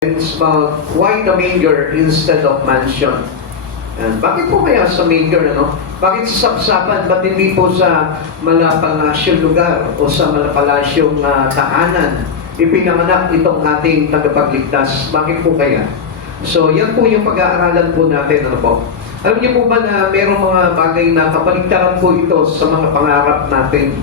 About why the manger instead of mansion? And bakit po kaya sa manger, ano? Bakit sa sapsapan, ba't hindi po sa malapalasyong lugar o sa malapalasyong tahanan ipinanganak itong ating tagapagligtas? Bakit po kaya? So, yan po yung pag-aaralan po natin, ano po? Alam niyo po ba na mayroong mga bagay na kabaligtaran po ito sa mga pangarap natin?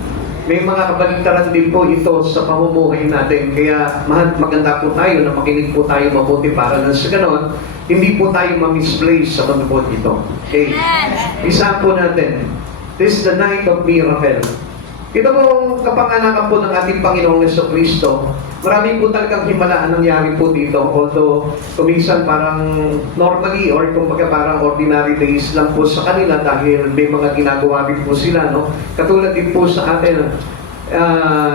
May mga kabaligtaran din po ito sa pamumuhay natin. Kaya maganda po tayo na makinig po tayo mabuti para na sa ganon, hindi po tayo ma-misplace sa manubod ito. Okay? Isa po natin. This is the night of miracle. Ito pong kapanganakan po ng ating Panginoong Jesucristo. Marami po talagang himala ang nangyari po dito. Although, kuminsan parang normally or kumbaga parang ordinary days lang po sa kanila dahil may mga ginagawa din po sila. No? Katulad din po sa atin,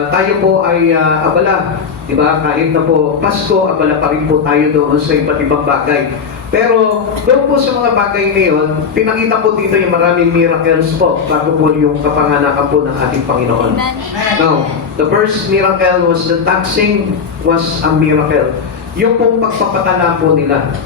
tayo po ay abala. Diba? Kahit na po Pasko, abala pa rin po tayo doon sa iba't ibang bagay. Pero doon po sa mga bagay na yun, pinakita po dito yung maraming miracles po bago po yung kapanganakan po ng ating Panginoon. Now, the first miracle was the taxing was a miracle. Yung pong pagpapatala po nila.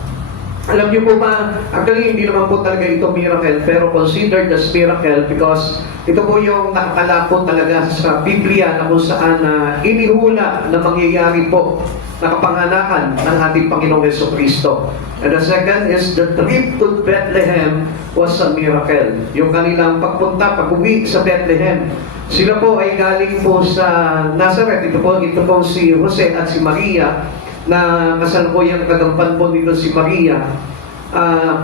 Alam niyo po ba, actually hindi naman po talaga ito miracle, pero considered as miracle because ito po yung nakakala po talaga sa Biblia na kung saan inihula na mangyayari po na kapanganakan ng ating Panginoong Jesucristo. And the second is the trip to Bethlehem was a miracle. Yung kanilang pagpunta, pag-uwi sa Bethlehem. Sila po ay galing po sa Nazareth. Ito po si Jose at si Maria na kasalukuyang kagampan po dito si Maria.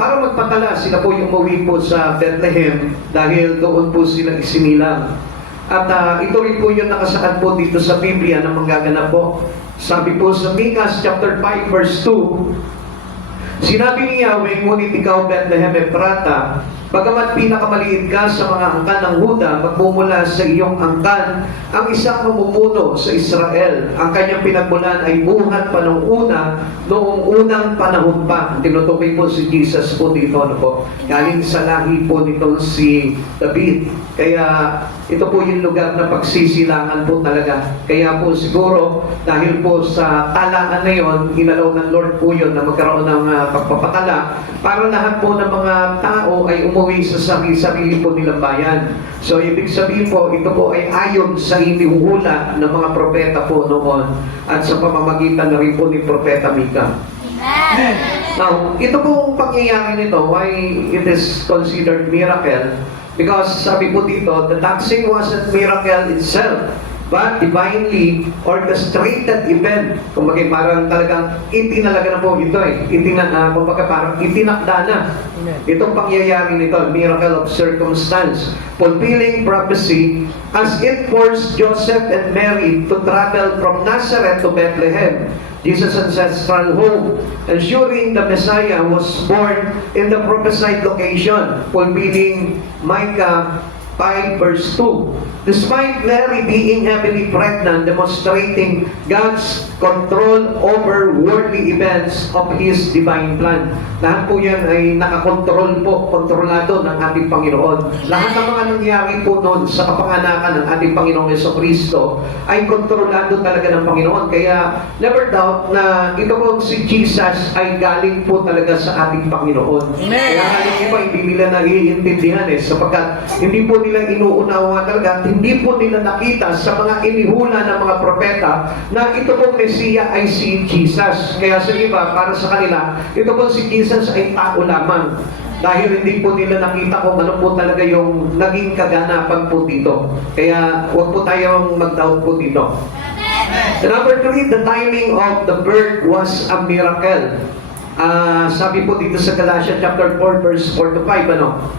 Para magpatala, sila po yung umuwi po sa Bethlehem dahil doon po sila isinilang. At ito rin po yung nakasaad po dito sa Biblia na manggaganap po. Sabi po sa Micah chapter 5 verse 2, sinabi ni Yahweh, ngunit ikaw Bethlehem Ephrata, bagamat pinakamaliit ka sa mga angkan ng Huda, magmumula sa iyong angkan ang isang mamumuno sa Israel. Ang kanyang pinagmulan ay buhat pa noong unang panahon pa. Tinutukoy po si Jesus po dito, ano po? Galing sa lahi po nito si David. Kaya ito po yung lugar na pagsisilangan po talaga. Kaya po siguro, dahil po sa talaan na yon, inalaw ng Lord po yun na magkaroon ng pagpapatala para lahat po ng mga tao ay umuwi sa sarili po nilang bayan. So, ibig sabihin po, ito po ay ayon sa inihuhula ng mga propeta po noon at sa pamamagitan na rin po ni Propeta Micah. Now, ito pong pangyayari nito, why it is considered miracle? Because sabi po dito, the taxing wasn't miracle itself, but divinely orchestrated event. Kumbaga parang talagang itinalaga na po ito eh. Kumbaga parang itinakda na. Itong pangyayari nito, miracle of circumstance, fulfilling prophecy as it forced Joseph and Mary to travel from Nazareth to Bethlehem, Jesus' ancestral home, ensuring the Messiah was born in the prophesied location, fulfilling Micah 5 verse 2. Despite Mary being heavily pregnant, demonstrating God's control over worldly events of His divine plan. Lahat po yan ay nakakontrol po, kontrolado ng ating Panginoon. Lahat ng mga nangyari po noon sa kapanganakan ng ating Panginoong Jesucristo ay kontrolado talaga ng Panginoon. Kaya never doubt na ito po si Jesus ay galing po talaga sa ating Panginoon. Kaya halos iba hindi nila naiintindihan sapagkat hindi po nila inuunawa talaga, hindi po nila nakita sa mga inihula ng mga propeta na ito pong Mesiya ay si Jesus. Kaya sa iba, para sa kanila, ito pong si Jesus ay tao lamang. Dahil hindi po nila nakita kung ano po talaga yung naging kaganapan po dito. Kaya huwag po tayong mag-doubt po dito. Number 3, the timing of the birth was a miracle. Sabi po dito sa Galatians chapter 4 verse 4 to 5, ano?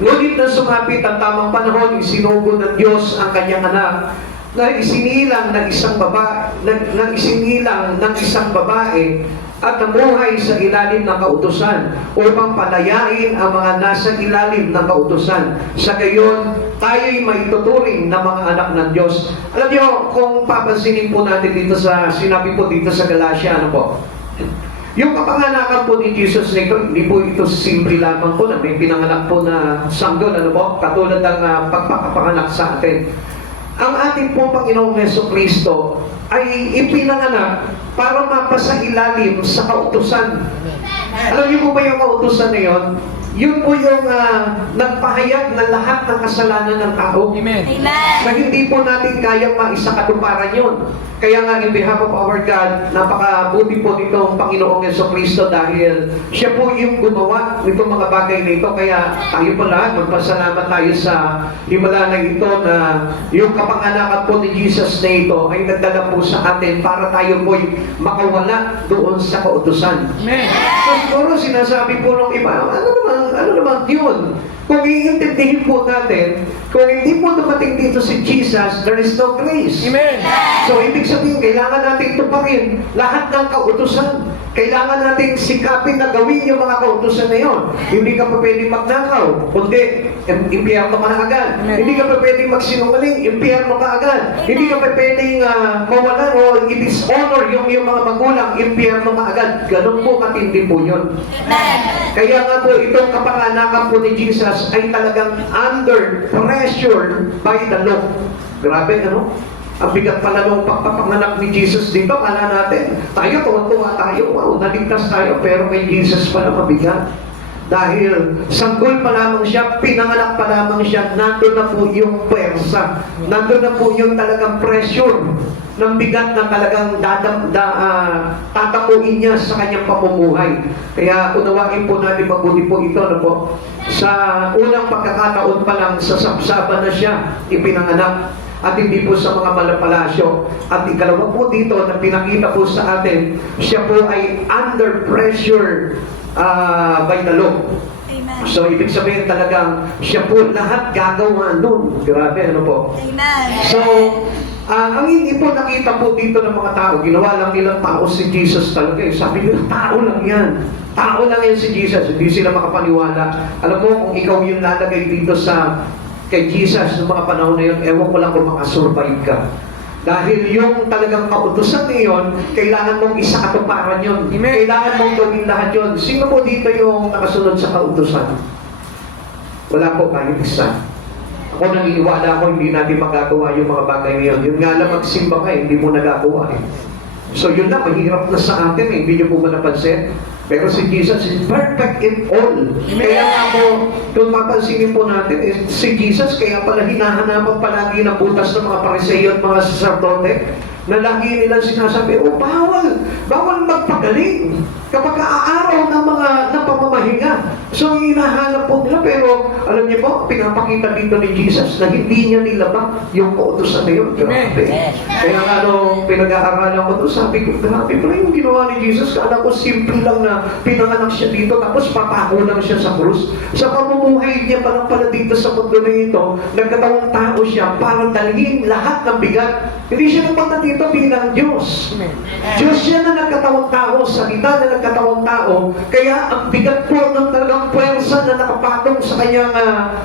Ngunit na sumapit ang tamang panahon, isinugo ng Diyos ang kanyang anak na isinilang ng isang babae at namuhay sa ilalim ng kautusan upang palayain ang mga nasa ilalim ng kautusan. Sa gayon, tayo'y maituturing na mga anak ng Diyos. Alam niyo, kung papansinin po natin dito sa, sinabi po dito sa Galatia, ano po? Yung kapanganakan po ni Jesus nito, hindi po ito simple lamang po na may pinanganak po na sanggol, ano po? Katulad ng pagpakapanganak sa atin. Ang ating po Panginoong Jesucristo ay ipinanganak para mapasailalim sa kautusan. Alam niyo po ba yung kautusan na yun? Yun po yung nagpahayag na lahat ng kasalanan ng tao. Amen. Na hindi po natin kayang maisakatuparan yun. Kaya nga, in behalf of our God, napakabuti po nitong Panginoong Jesucristo dahil siya po yung gumawa nitong mga bagay na ito. Kaya tayo po lahat, magpasalamat tayo sa himala na ito na yung kapanganakan po ni Jesus na ito ay nagdala po sa atin para tayo po'y makawala doon sa kautusan. Amen. So siguro sinasabi po ng iba, ano naman yun? Kung iintindihin po natin, kung hindi po dumating dito si Jesus, there is no grace. Amen. So, ibig sabihin, kailangan natin tuparin lahat ng kautusan. Kailangan natin sikapin na gawin yung mga kautusan na yun. Hindi ka pa pwedeng magnakaw, kundi impyerno ka na agad. Hindi ka pa pwedeng magsinungaling, impyerno ka agad. Hindi ka pa pwedeng mawalan o i-dishonor yung mga magulang, impyerno ka agad. Ganun po matindi po yun. Kaya nga po, itong kapanganakan po ni Jesus ay talagang under pressure by the law. Grabe, ano? Ang bigat pala nung pagpapanganak ni Jesus dito, kala natin, tayo, tuwa tayo, wow, naligtas tayo, pero kay Jesus pala mabigat. Dahil sanggol pa lamang siya, pinanganak pa lamang siya, nandun na po yung pwersa, nandun na po yung talagang pressure ng bigat na talagang tatapuin niya sa kanyang pamumuhay. Kaya unawain po natin mabuti po ito, ano po, sa unang pagkakataon pa lang, sa sabsaban na siya ipinanganak. At hindi po sa mga malapalasyo. At ikalawa po dito na pinakita po sa atin, siya po ay under pressure by the law. Amen. So, ibig sabihin talagang siya po lahat gagawa nun. Grabe, ano po? Amen. So, ang hindi po nakita po dito ng mga tao, ginawa lang nilang tao si Jesus talaga. Sabi nila, tao lang yan. Tao lang yan si Jesus. Hindi sila makapaniwala. Alam mo, kung ikaw yung lalagay dito kay Jesus noong mga panahon na yun, ewan ko lang kung makasurvive ka. Dahil yung talagang kautusan na yun, kailangan mong isakatuparan yun. Kailangan mong gawin lahat yun. Sino po dito yung nakasunod sa kautusan? Wala po kahit isa. Ako naniniwala ko, hindi natin magagawa yung mga bagay na yun. Yun nga lang magsimba ka, hindi mo nagagawa eh. So yun lang, mahirap na sa atin eh. Hindi niyo po ba napansin? Pero si Jesus is perfect in all. Kaya nga po, kung mapansinin po natin, si Jesus, kaya pala hinahanapan palagi ng butas ng mga Pariseo at mga saserdote, na lagi nilang sinasabi, bawal magpagaling kapag aaraw ng mga pamamahinga. So, hinahanap po nila, pero alam niyo po, pinapakita dito ni Jesus na hindi niya nilabak yung kautusan na yun. Grabe. Kaya nga nung pinag-aaralan ko ito, sabi ko, grabe pala yung ginawa ni Jesus. Kala ko simple lang na pinanganak siya dito, tapos papako lang siya sa krus. Sa pamumuhay niya pala dito sa mundo na ito, nagkatawang tao siya para dalhin lahat ng bigat. Hindi siya napunta dito bilang Diyos. Diyos siya na nagkatawang tao, salita na nagkatawang tao, kaya ang bigat po ng talagang puwersa na nakapatong sa kanyang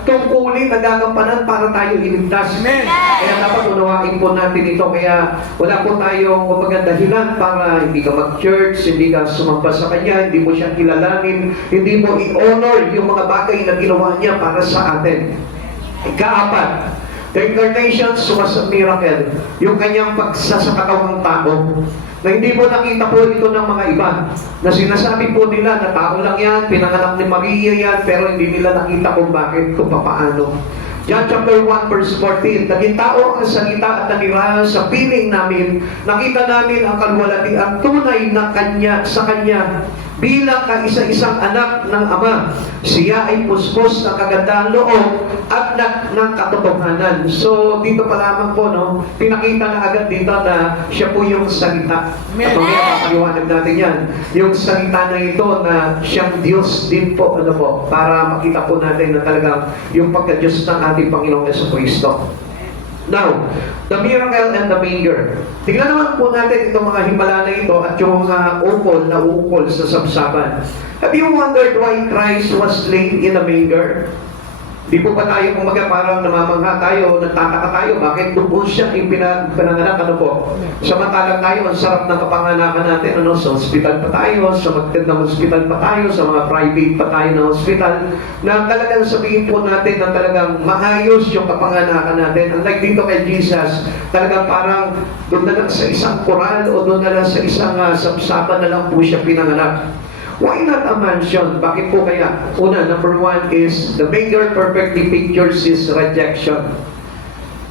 tungkulin na gagampanan para tayo iligtas. Kaya dapat unawain po natin ito, kaya wala po tayong dahilan para hindi ka mag-church, hindi ka sumamba sa kanya, hindi mo siya kilalanin, hindi mo i-honor yung mga bagay na ginawa niya para sa atin. Ikaapat, the incarnation was a miracle. Yung kanyang pagsasakatawang tao, na hindi po nakita po ito ng mga iba, na sinasabi po nila na tao lang yan, pinanganak ni Maria yan, pero hindi nila nakita kung bakit, kung paano. John chapter 1 verse 14, naging tao ang salita at nanirahan sa piling namin, nakita namin ang kalwalatian tunay na sa kanya, bilang kaisa-isang anak ng Ama. Siya ay puspos ng kagandahang loob at ng katotohanan. So, dito pa lamang po, no, pinakita na agad dito na siya po yung salita. At mamaya papaliwanag natin yan. Yung salita na ito na siyang Diyos din po, ano po, para makita po natin na talagang yung pagka-Diyos ng ating Panginoong Jesucristo. Now, the miracle and the manger. Tingnan naman po natin itong mga himala na ito at yung ukol na ukol sa sabsaban. Have you wondered why Christ was laid in a manger? Di po ba tayo kumaga parang namamangha tayo, nagtataka tayo, bakit doon siya pinanganak, ano po? Samantalang tayo, ang sarap ng kapanganakan natin, ano, sa hospital pa tayo, sa magandang hospital pa tayo, sa mga private pa tayo na hospital, na talagang sabihin po natin na talagang maayos yung kapanganakan natin. Unlike dito kay Jesus, talagang parang doon na lang sa isang koral o doon na lang sa isang sapsapan na lang po siya pinanganak. Why not a mansion? Bakit po kaya? Una, number one is the manger perfectly pictures his rejection.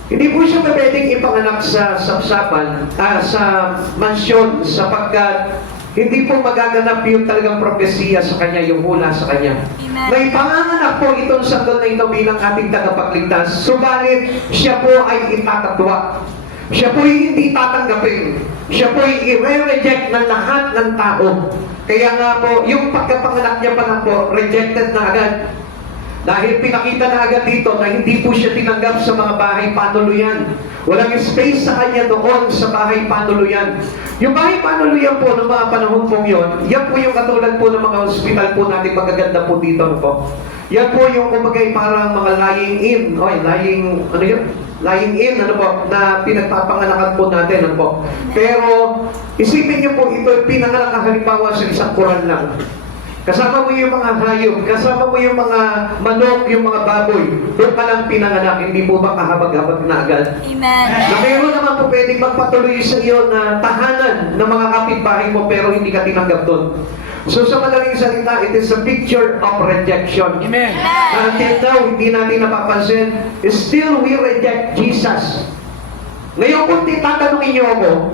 Hindi po siya pwedeng ipanganak sa sapsapan, sa mansyon, sapagkat hindi po magaganap yung talagang propesiya sa kanya, yung hula sa kanya. Amen. May panganganak po itong sanggol na ito bilang ating tagapagligtas, subalit siya po ay itatatwa. Siya po ay hindi tatanggapin. Siya po ay i-reject ng lahat ng tao. Kaya nga po, yung pagkapanganak niya pa lang po, rejected na agad. Dahil pinakita na agad dito na hindi po siya tinanggap sa mga bahay panuluyan. Walang space sa kanya doon sa bahay panuluyan. Yung bahay panuluyan po ng mga panahon pong yun, yan po yung katulad po ng mga hospital po natin magaganda po dito. Ano po? Yan po yung kumagay parang mga lying in. Lying in, ano po, na pinagpapanganakan po natin, ano po. Pero, isipin niyo po, ito pinanganak na halimbawa sa isang koral lang. Kasama mo yung mga hayop, kasama mo yung mga manok, yung mga baboy. Doon ka lang pinanganak, hindi po ba kahabag-habag na agad? Amen. Na meron naman po pwedeng magpatuloy sa iyo na tahanan ng mga kapitbahay mo pero hindi ka tinanggap doon. So sa madaling salita, it is a picture of rejection. Amen. Until now, hindi natin napapansin, still we reject Jesus. Ngayon kung tatanungin niyo ako,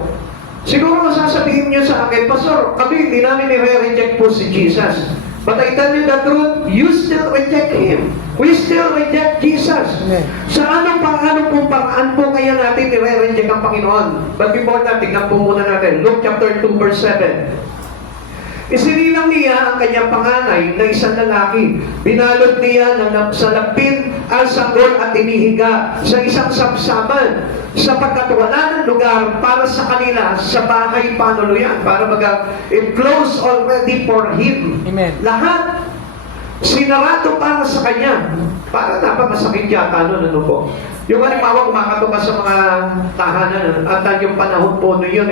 siguro masasabihin niyo sa akin, Pastor, kami hindi namin i-reject po si Jesus. But I tell you the truth, you still reject Him. We still reject Jesus. Amen. Sa anong paraan po kaya natin i-reject ang Panginoon? But before that, tignan po muna natin. Luke chapter 2 verse 7. Isinilang niya ang kanyang panganay na isang lalaki. Binalot niya sa lapin ang sanggol at inihiga sa isang sapsaban sapagkat wala ng lugar para sa kanila sa bahay panuluyan para it closed already for him. Amen. Lahat sinarado para sa kanya. Para napakasakit yata nun, ano po. Yung halimbawa, kumakato ka sa mga tahanan, at yung panahon po na yun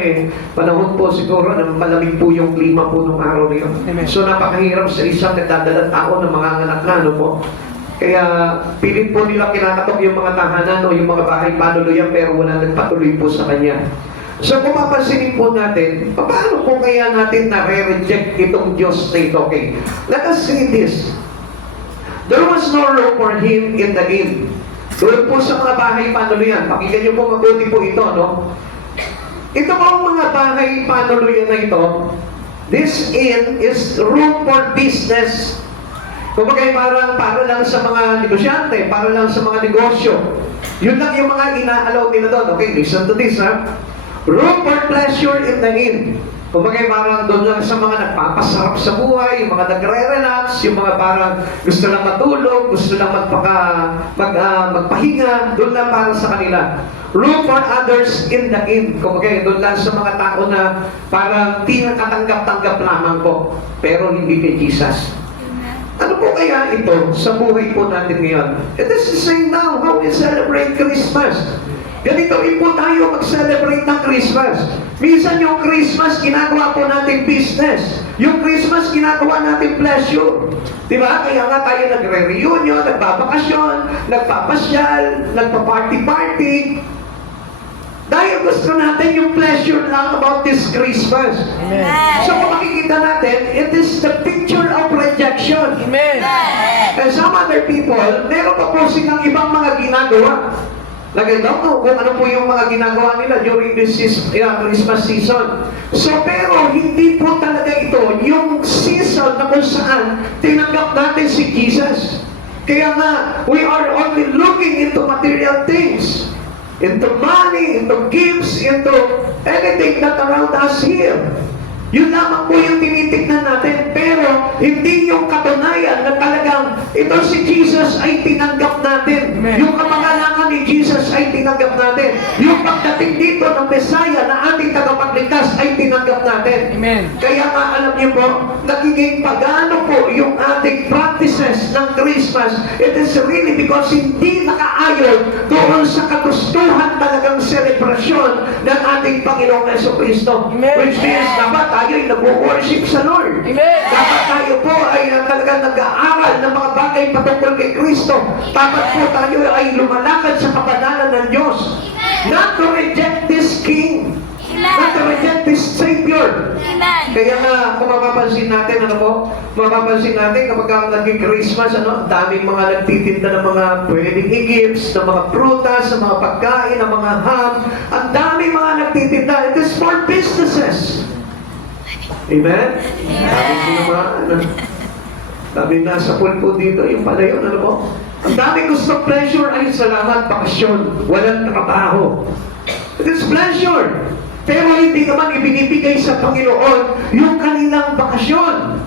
panahon po siguro na malamig po yung klima po nung araw na yun. Amen. So napakahirap sa isang nagdadalang tao ng mga anak na, ano po. Kaya pilit po nila kinakatok yung mga tahanan o yung mga bahay panuluyan pero wala nagpatuloy po sa kanya. So kung mapansinin po natin, paano po kaya natin na-reject itong Diyos na ito? Okay, let us see this. There was no room for him in the inn. Doon po sa mga bahay panuluyan, pakinggan niyo po mabuti po ito, no? Ito po ang mga bahay panuluyan na ito, this inn is room for business. Kumbaga para lang sa mga negosyante, para lang sa mga negosyo. Yun lang yung mga inaalaw nila doon. Okay, listen to this, ha? Room for pleasure in the inn. Kumbaga parang doon lang sa mga nagpapasarap sa buhay, yung mga nagre-relax, yung mga parang gusto lang matulog, gusto lang magpahinga, doon lang para sa kanila. Room for others in the inn. Kumbaga doon lang sa mga tao na parang di nakatanggap-tanggap lamang po, pero hindi kay Jesus. Ano po kaya ito sa buhay po natin ngayon? It is the same now how we celebrate Christmas. Ganito rin po tayo mag-celebrate ng Christmas. Minsan yung Christmas, ginagawa po natin business. Yung Christmas, ginagawa natin pleasure. Diba? Kaya nga tayo nagre-reunion, nagbabakasyon, nagpapasyal, nagpa-party-party. Dahil gusto natin yung pleasure lang about this Christmas. Amen. So kung makikita natin, it is the picture of rejection. Amen. And some other people, meron pa po silang ibang mga ginagawa. Naganda kung ano po yung mga ginagawa nila during this Christmas season. So pero hindi po talaga ito yung season na kung saan tinanggap natin si Jesus. Kaya nga, we are only looking into material things. Into money, into gifts, into anything that around us here. Yun lamang po yung tinitignan natin, pero hindi yung katunayan na talagang ito si Jesus ay tinanggap natin. Amen. Yung kamanganakan kailangan ni Jesus ay tinanggap natin. Yung pagdating dito ng Messiah na ating tagapagligtas ay tinanggap natin. Amen. Kaya nga alam niyo po, nagiging pagano po yung ating practices ng Christmas. It is really because hindi nakaayon doon sa kagustuhan talagang selebrasyon ng ating Panginoong Jesucristo. Amen. Which means dapat tayo ay nag-worship sa Lord. Amen. Dapat tayo po ay talagang nag-aaral ng mga bagay patungkol kay Kristo. Dapat po tayo ay lumalakad sa kabanalan ng Diyos. Not to reject this King. Not to reject this Savior. Amen. Kaya nga, kung mapapansin natin, ano po, mapapansin natin kapag nag-Christmas, ang daming mga nagtitinda ng mga pwedeng i-gifts, ng mga prutas, ng mga pagkain, ng mga ham. Ang daming mga nagtitinda. It is for businesses. Amen? Dami nasa pool po dito, yung pala yun, ano po? Ang dami gusto pleasure ay salamat, bakasyon, walang trabaho. It is pleasure. Pero hindi naman ibinibigay sa Panginoon yung kanilang bakasyon.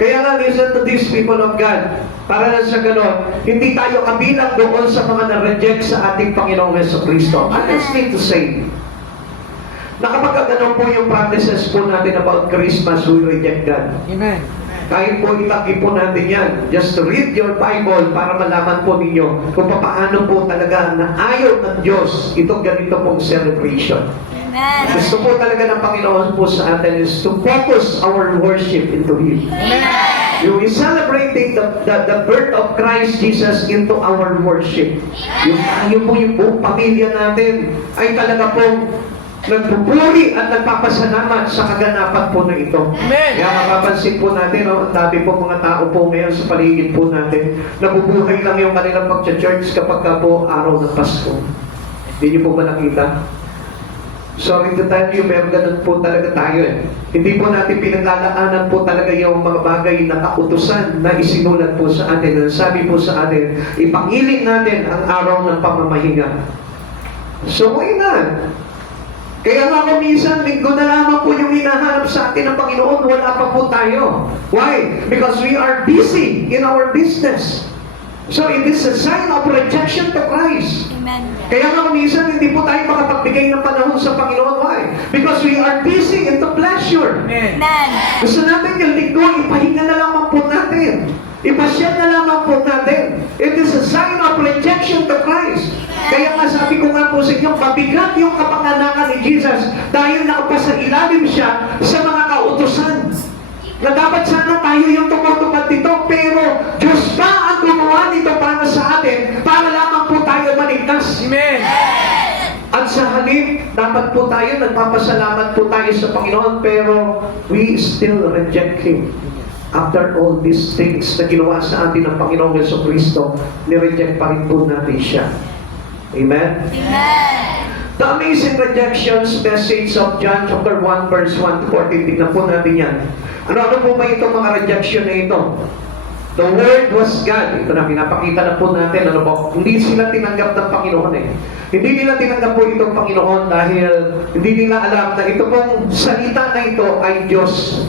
Kaya nga, listen to these people of God. Para lang sa ganon, hindi tayo kabilang doon sa mga na-reject sa ating Panginoong Jesucristo. And let's need to say, na kapag ganon po yung practices po natin about Christmas, we reject God. Amen. Kahit po itagi po natin yan, just to read your Bible para malaman po ninyo kung paano po talaga na ayaw ng Diyos itong ganito pong celebration. Amen. Gusto po talaga ng Panginoon po sa atin is to focus our worship into Him. Yung celebrating the birth of Christ Jesus into our worship. Yung buong pamilya natin ay talaga pong nagpupuri at nagpapasalamat sa kaganapan po na ito. Amen. Kaya mapapansin po natin, ang dami po mga tao po ngayon sa paligid po natin, nabubuhay lang yung kanilang pag-church kapag ka po araw ng Pasko. Hindi niyo po ba nakita? Sorry to tell you, pero ganun po talaga tayo eh. Hindi po natin pinaglalaanan po talaga yung mga bagay na kautusan na isinulat po sa atin. Sabi po sa atin, ipangilin natin ang araw ng pamamahinga. So why not? Kaya nga kung minsan, linggo na lamang po yung hinahanap sa atin ng Panginoon, wala pa po tayo. Why? Because we are busy in our business. So it is a sign of rejection to Christ. Amen. Kaya nga kung minsan, hindi po tayo makapagbigay ng panahon sa Panginoon. Why? Because we are busy into pleasure. Amen. Amen. Gusto natin yung linggo, ipahinga na lamang po natin. Ipasyal na lamang po natin. It is a sign of rejection to Christ. Kaya nga sabi ko nga po sa inyo, mabigat yung kapanganakan ni Jesus dahil nakapasa ilalim siya sa mga kautusan. Na dapat sana tayo yung tumutupad dito, pero Diyos pa ang gumawa nito para sa atin, para lamang po tayo maligtas. Amen. At sa halip, dapat po tayo, nagpapasalamat po tayo sa Panginoon, pero we still reject Him. After all these things na ginawa sa atin ng Panginoong Jesucristo, nireject pa rin po natin siya. Amen? Amen. The Amazing Rejections message of John chapter 1 verse 1 to 14. Tignan po natin yan. Ano po ba itong mga rejection na ito? The Word was God. Ito na, pinapakita na po natin. Ano po? Hindi sila tinanggap ng Panginoon eh. Hindi nila tinanggap po itong Panginoon dahil hindi nila alam na ito pong salita na ito ay Diyos.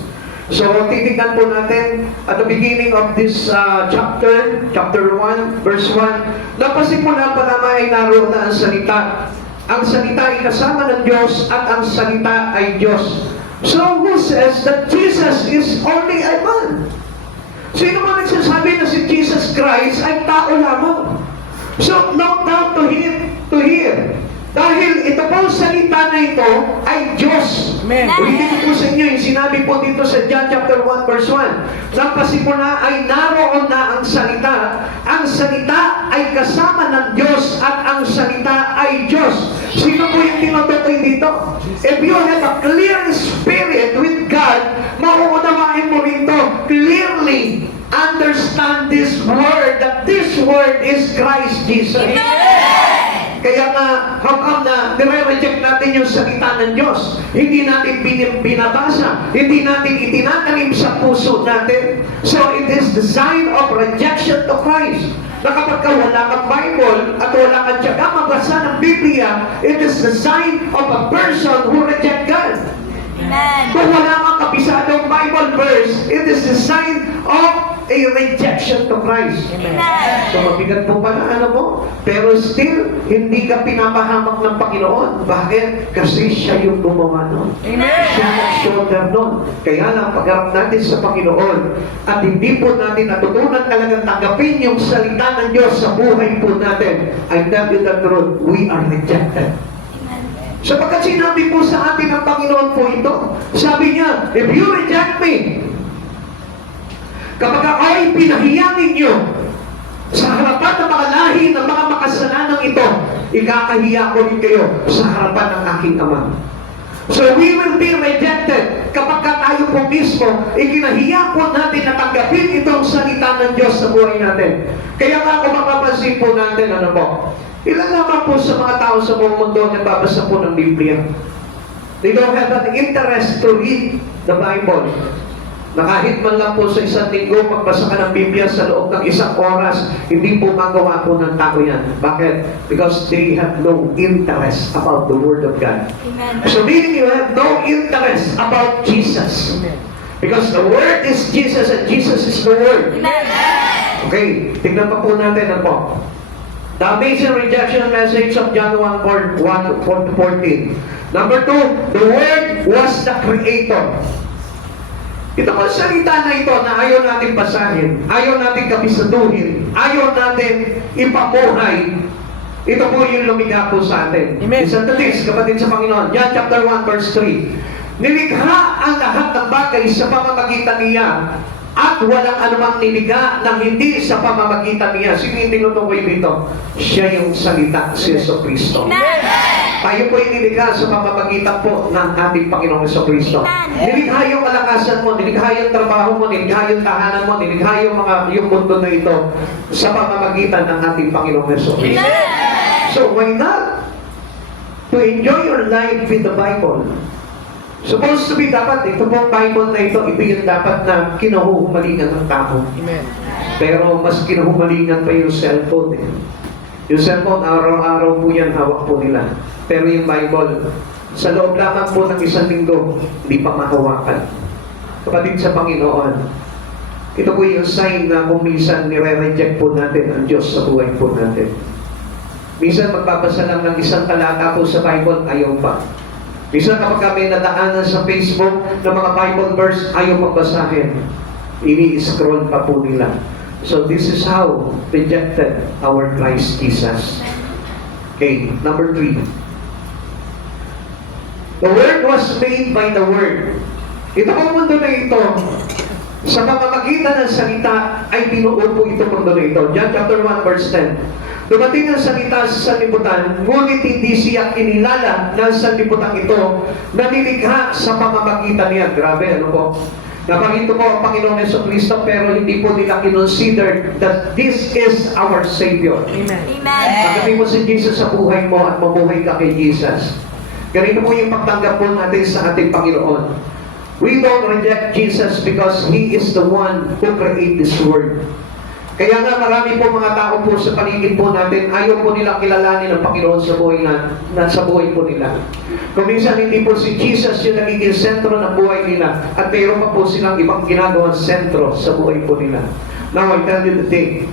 So, titignan po natin at the beginning of this chapter 1, verse 1, napansin po na pala ay naroon na ang salita. Ang salita ay kasama ng Diyos at ang salita ay Diyos. So, who says that Jesus is only a man? Sino man nagsasabi na si Jesus Christ ay tao lamang? So, no doubt to hear. Dahil ito po salita na ito ay Diyos. Amen. Ulitin ko po sa inyo yung sinabi po dito sa John chapter 1 verse 1. Lampasin po na ay naroon na ang salita. Ang salita ay kasama ng Diyos at ang salita ay Diyos. Sino po yung tinutukoy dito? If you have a clear spirit with God, mauunawain mo rin to clearly. Understand this word, that this word is Christ Jesus. Kaya nga, how na nire-reject natin yung salita ng Diyos? Hindi natin binabasa, hindi natin itinatanim sa puso natin. So it is the sign of rejection to Christ. Na kapag wala kang Bible at wala kang tiyaga magbasa ng Biblia, it is the sign of a person who reject God. Amen. Kung wala kang kabisadong Bible verse, it is the sign of a rejection to Christ. Amen. So mabigat po pala, ano po? Pero still, hindi ka pinapahamak ng Panginoon. Bakit? Kasi siya yung gumawa nun. Siya ang shoulder nun. Kaya lang, pagharap natin sa Panginoon at hindi po natin natutunan talagang tanggapin yung salita ng Diyos sa buhay po natin, I tell you the truth, we are rejected. Sapagkat sinabi po sa atin ng Panginoon po ito, sabi niya, if you reject me, kapag ako'y pinahiya ninyo sa harapan ng mga lahi ng mga makasalanang ito, ikakahiya ko rin kayo sa harapan ng aking Ama. So we will be rejected kapag tayo po mismo, ikinahiya po natin na tanggapin itong salita ng Diyos sa buhay natin. Kaya nga kung mapapansin po natin, ano po, ilan naman po sa mga tao sa buong mundo na babasa po ng Biblia? They don't have an interest to read the Bible. Na kahit man lang po sa isang linggo, magbasa ka ng Biblia sa loob ng isang oras, hindi po magawa po ng tao yan. Bakit? Because they have no interest about the Word of God. Amen. So meaning you have no interest about Jesus. Because the Word is Jesus and Jesus is the Word. Amen. Okay, tignan pa po natin ano po. The amazing rejection message of John 1:14. Number 2, the Word was the Creator. Ito po salita na ito na ayaw natin basahin, ayaw natin kabisaduhin, ayaw natin ipamuhay. Ito po yung lumikha po sa atin. Amen. Listen to this, kapatid sa Panginoon. John chapter 1 verse 3. Nilikha ang lahat ng bagay sa pamamagitan niya at walang anumang nilikha ng hindi sa pamamagitan niya. Sino yung tinutukoy dito? Siya yung salita, si Jesucristo. Tayo po yung nilikha sa pamamagitan po ng ating Panginoong Jesucristo. Nilikha yung kalakasan mo, nilikha yung trabaho mo, nilikha yung tahanan mo, nilikha yung mundo na ito sa pamamagitan ng ating Panginoong Jesucristo. So why not to enjoy your life with the Bible? Supposed to be dapat, ito pong Bible na ito, ito yung dapat na kinahuhumalingan ng tao. Amen. Pero mas kinahumalingan pa yung cellphone. Yung cellphone, araw-araw po yan, hawak po nila. Pero yung Bible, sa loob lamang po ng isang linggo, hindi pa mahawakan. Kapatid sa Panginoon, ito po yung sign na kung minsan nire-reject po natin ang Diyos sa buhay po natin. Minsan magbabasa lang ng isang talata po sa Bible, ayaw pa. Minsan kapag kami nadaanan sa Facebook ng mga Bible verse, ayaw magbasahin. Ini-scroll pa po nila. So this is how rejected our Christ Jesus. Okay, number 3. The Word was made by the Word. Ito pong mundo na ito, sa pamamagitan ng salita, ay binuo po itong mundo na ito. John chapter 1 verse 10. Dumating ang salita sa sanlibutan, ngunit hindi siya kinilala ng sanlibutan ito na nilikha sa pamamagitan niya. Grabe, ano po? Napakita po ang Panginoong Jesucristo, pero hindi po nila kinonsider that this is our Savior. Amen. Amen. Pagdating mo si Jesus sa buhay mo at mabuhay ka kay Jesus. Ganito po yung pagtanggap po natin sa ating Panginoon. We don't reject Jesus because He is the one who created this world. Kaya nga marami po mga tao po sa paligid po natin, ayaw po nilang kilalanin ang Panginoon sa buhay sa buhay po nila. Kung minsan hindi po si Jesus yung nagiging sentro ng buhay nila at mayroon pa po silang ibang ginagawang sentro sa buhay po nila. Now I tell you the thing,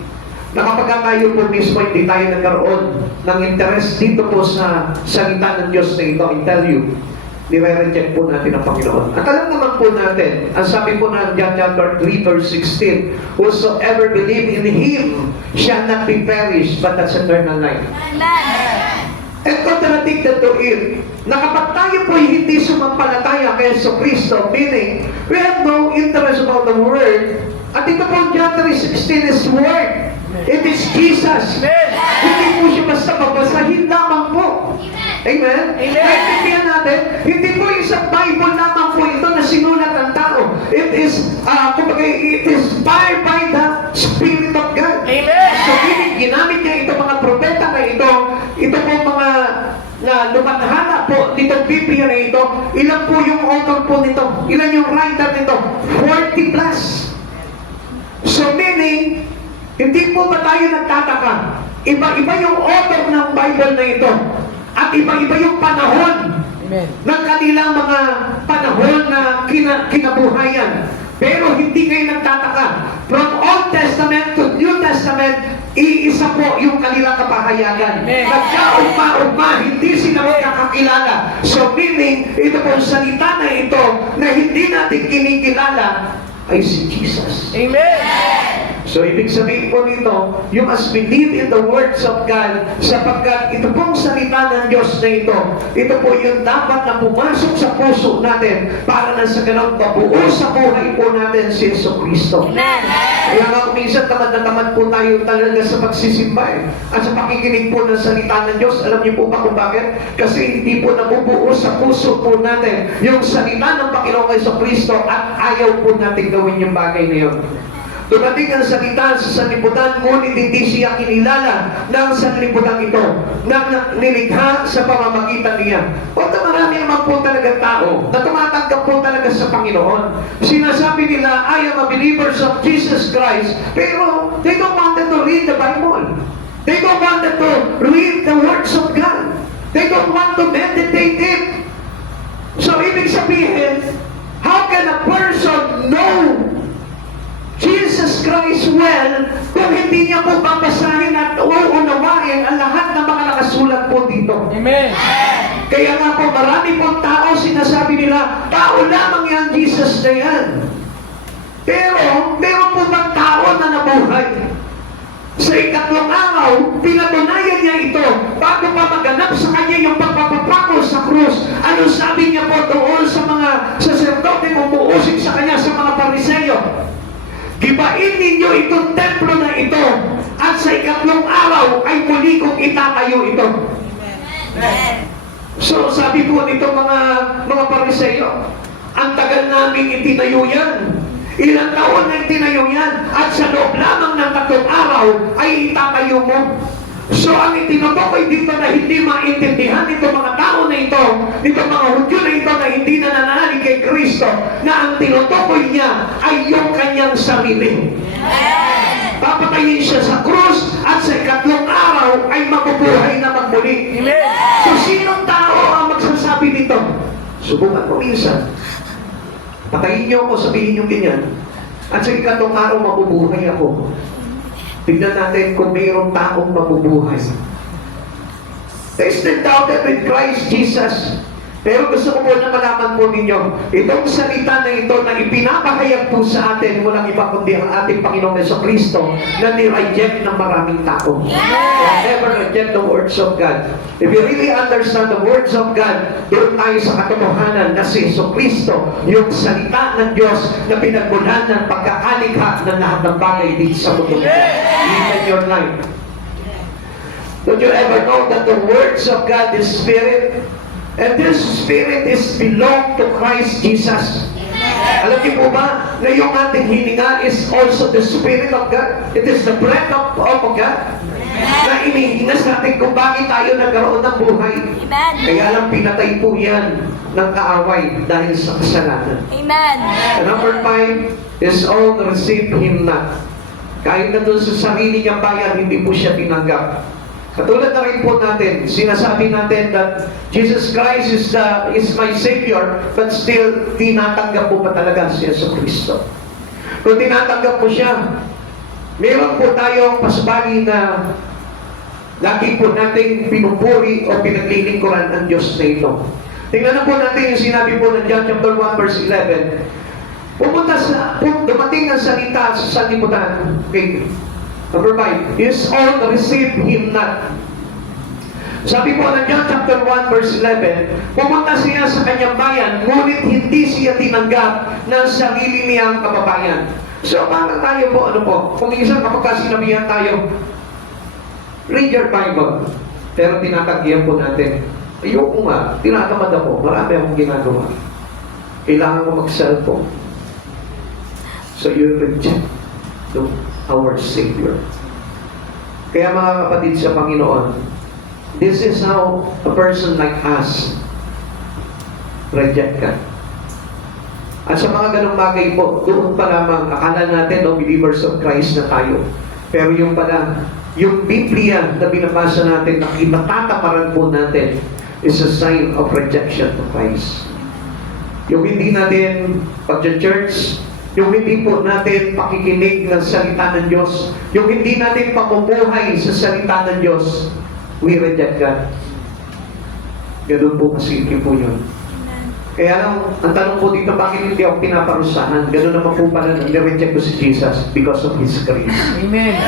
na kapag tayo po mismo hindi tayo nagkaroon ng interest dito po sa salita ng Diyos na ito, I tell you, nire-reject po natin ang Panginoon. At alam naman po natin, ang sabi po ng John chapter 3 verse 16, whosoever believe in Him shall not be perished, but that's eternal life. Amen. And contradicted to it, na kapag tayo po hindi sumampalataya kay Jesucristo, meaning, we have no interest about the Word, at ito po John 3:16 is Word. It is Jesus. Hindi po siya basta babasahin lamang po. Amen? Naintindihan natin, hindi po isang Bible lamang po ito na sinulat ng tao. It is, kumbaga, it is inspired by the Spirit of God. Amen. So, ginamit niya itong mga propeta na ito po mga na lumathala po nitong Biblia na ito. Ilan po yung author po nito? Ilan yung writer nito? 40 plus. So, meaning, hindi po ba tayo nagtataka? Iba-iba yung author ng Bible na ito. At iba-iba yung panahon Amen. ng kanilang mga panahon na kinabuhayan. Pero hindi kayo nagtataka. From Old Testament to New Testament, iisa po yung kanilang kapahayagan. Nagkaugma-ugma, hindi sila magkakakilala. So meaning, ito po salita na ito na hindi natin kinikilala ay si Jesus. Amen. So, ibig sabihin po nito, you must believe in the words of God sapagkat ito pong salita ng Diyos na ito po yung dapat na pumasok sa puso natin para na sa ganang mabuo sa buhay po natin si Yeso Cristo. Amen. Kaya nga minsan tamad na tamad po tayo talaga sa pagsisimba at sa pakikinig po ng salita ng Diyos. Alam niyo po ba kung bakit? Kasi hindi po nabubuo sa puso po natin yung salita ng Panginoong Yeso Cristo at ayaw po natin gawin yung bagay na yun. Dumating ang salita sa sanlibutan, ngunit hindi siya kinilala ng sanlibutan ito na nilikha sa pamamagitan niya. Although marami naman po talaga tao na tumatanggap po talaga sa Panginoon. Sinasabi nila, I am a believers of Jesus Christ, pero they don't want to read the Bible. They don't want to read the words of God. They don't want to meditate it. So, ibig sabihin, how can a person know Jesus Christ well kung hindi niya po babasahin at uunawain ang lahat ng mga nakasulat po dito? Amen. Kaya nga po marami pong tao sinasabi nila, tao lamang yan, Jesus na yan. Pero meron po bang tao na nabuhay? Sa ikatlong araw, pinatunayan niya ito bago pa maganap sa kanya yung pagpapapako sa krus. Ano sabi niya po doon sa mga saserdote umuusig sa kanya sa mga pariseyo? Gibain ninyo itong templo na ito at sa ikatlong araw ay muli kong itatayo ito. Amen. So sabi po nito mga pariseyo, ang tagal namin itinayo yan. Ilang taon na itinayo yan at sa loob lamang ng 3 araw ay itatayo mo. So ang itinutukoy dito na hindi maintindihan nito mga tao na ito, nito mga Hudyo na ito na hindi nananalig kay Kristo, na ang tinutukoy niya ay yung kanyang sarili. Amen. Papatayin siya sa krus at sa ikatlong araw ay mabubuhay na magmuli. Amen. So sinong tao ang magsasabi nito? Subukan mo minsan. Patayin niyo ako, sabihin niyo ganyan. At sa ikatlong araw mabubuhay ako. Tignan natin kung mayroong taong mabubuhay. Tasted doubted with Christ Jesus. Pero gusto ko po na malaman po ninyo, itong salita na ito na ipinapahayag po sa atin, walang iba kundi ang ating Panginoong Yeso Cristo na ni-reject ng maraming tao. Never reject the words of God. If you really understand the words of God, doon tayo sa katotohanan na si Yeso Cristo, yung salita ng Diyos na pinagmulan ng pagkakalikha ng lahat ng bagay dito sa mundo. In your life. Don't you ever know that the words of God is Spirit? And this Spirit is belong to Christ Jesus. Alam niyo po ba na yung ating hininga is also the Spirit of God? It is the breath of God na inihinga sa atin kung bakit tayo nagkaroon ng buhay. Amen. Kaya lang pinatay po yan ng kaaway dahil sa kasalanan. Amen. And number 5 is all receive Him not. Kahit na doon sa sarili niyang bayan, hindi po siya tinanggap. Katulad na rin po natin, sinasabi natin that Jesus Christ is my Savior, but still, tinatanggap po pa talaga si Yeso Cristo. Kung tinatanggap po siya, meron po tayong pasbali na lagi po nating pinupuri o pinaglilingkuran ang Diyos na ito. Tingnan na po natin yung sinabi po ng John chapter 1 verse 11. Dumating ang salita sa sanlibutan. Okay. Number 5, is all receive Him not. Sabi po ng John chapter 1 verse 11, pumunta siya sa kanyang bayan, ngunit hindi siya tinanggap ng sarili niyang kababayan. So, parang tayo po, kung minsan kapag sinabihan tayo, read your Bible, pero tinatagyan po natin, ayoko nga, tinatamad ako, marami akong ginagawa. Kailangan ko mag-cellphone. So, you reject our Savior. Kaya mga kapatid sa Panginoon, this is how a person like us reject God. At sa mga ganong bagay po, doon pa lamang akala natin, believers of Christ na tayo. Pero yung pala, yung Biblia na binabasa natin, na imatataparan po natin, is a sign of rejection to Christ. Yung hindi natin pag-church, yung hindi po natin pakikinig ng salita ng Diyos, yung hindi natin pamumuhay sa salita ng Diyos, we reject God. Ganun po kasi po yun. Kaya lang, ang tanong po dito, bakit hindi ako pinaparusahan? Ganun naman po pala, nire-reject ko si Jesus because of His grace. Amen.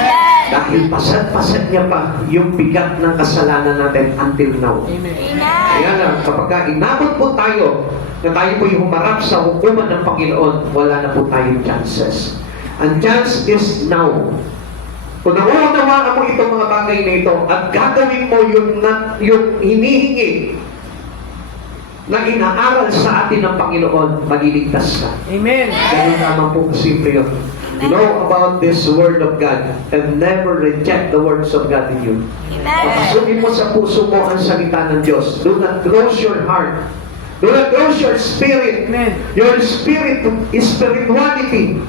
Dahil pasad-pasad niya pa yung bigat ng kasalanan natin until now. Amen. Kaya lang, kapag inabot po tayo, na tayo po yung humarap sa hukuman ng Panginoon, wala na po tayong chances. Ang chance is now. Kung nauunawaan mo itong mga bagay na ito, at gagawin mo yung hinihingi na inaaral sa atin ng Panginoon, maliligtas ka. Amen. Ganun naman po kasimple yun. Know about this Word of God and never reject the words of God in you. Papasukin mo sa puso mo ang salita ng Diyos. Do not close your heart. Do not close your spirit. Amen. Your spirituality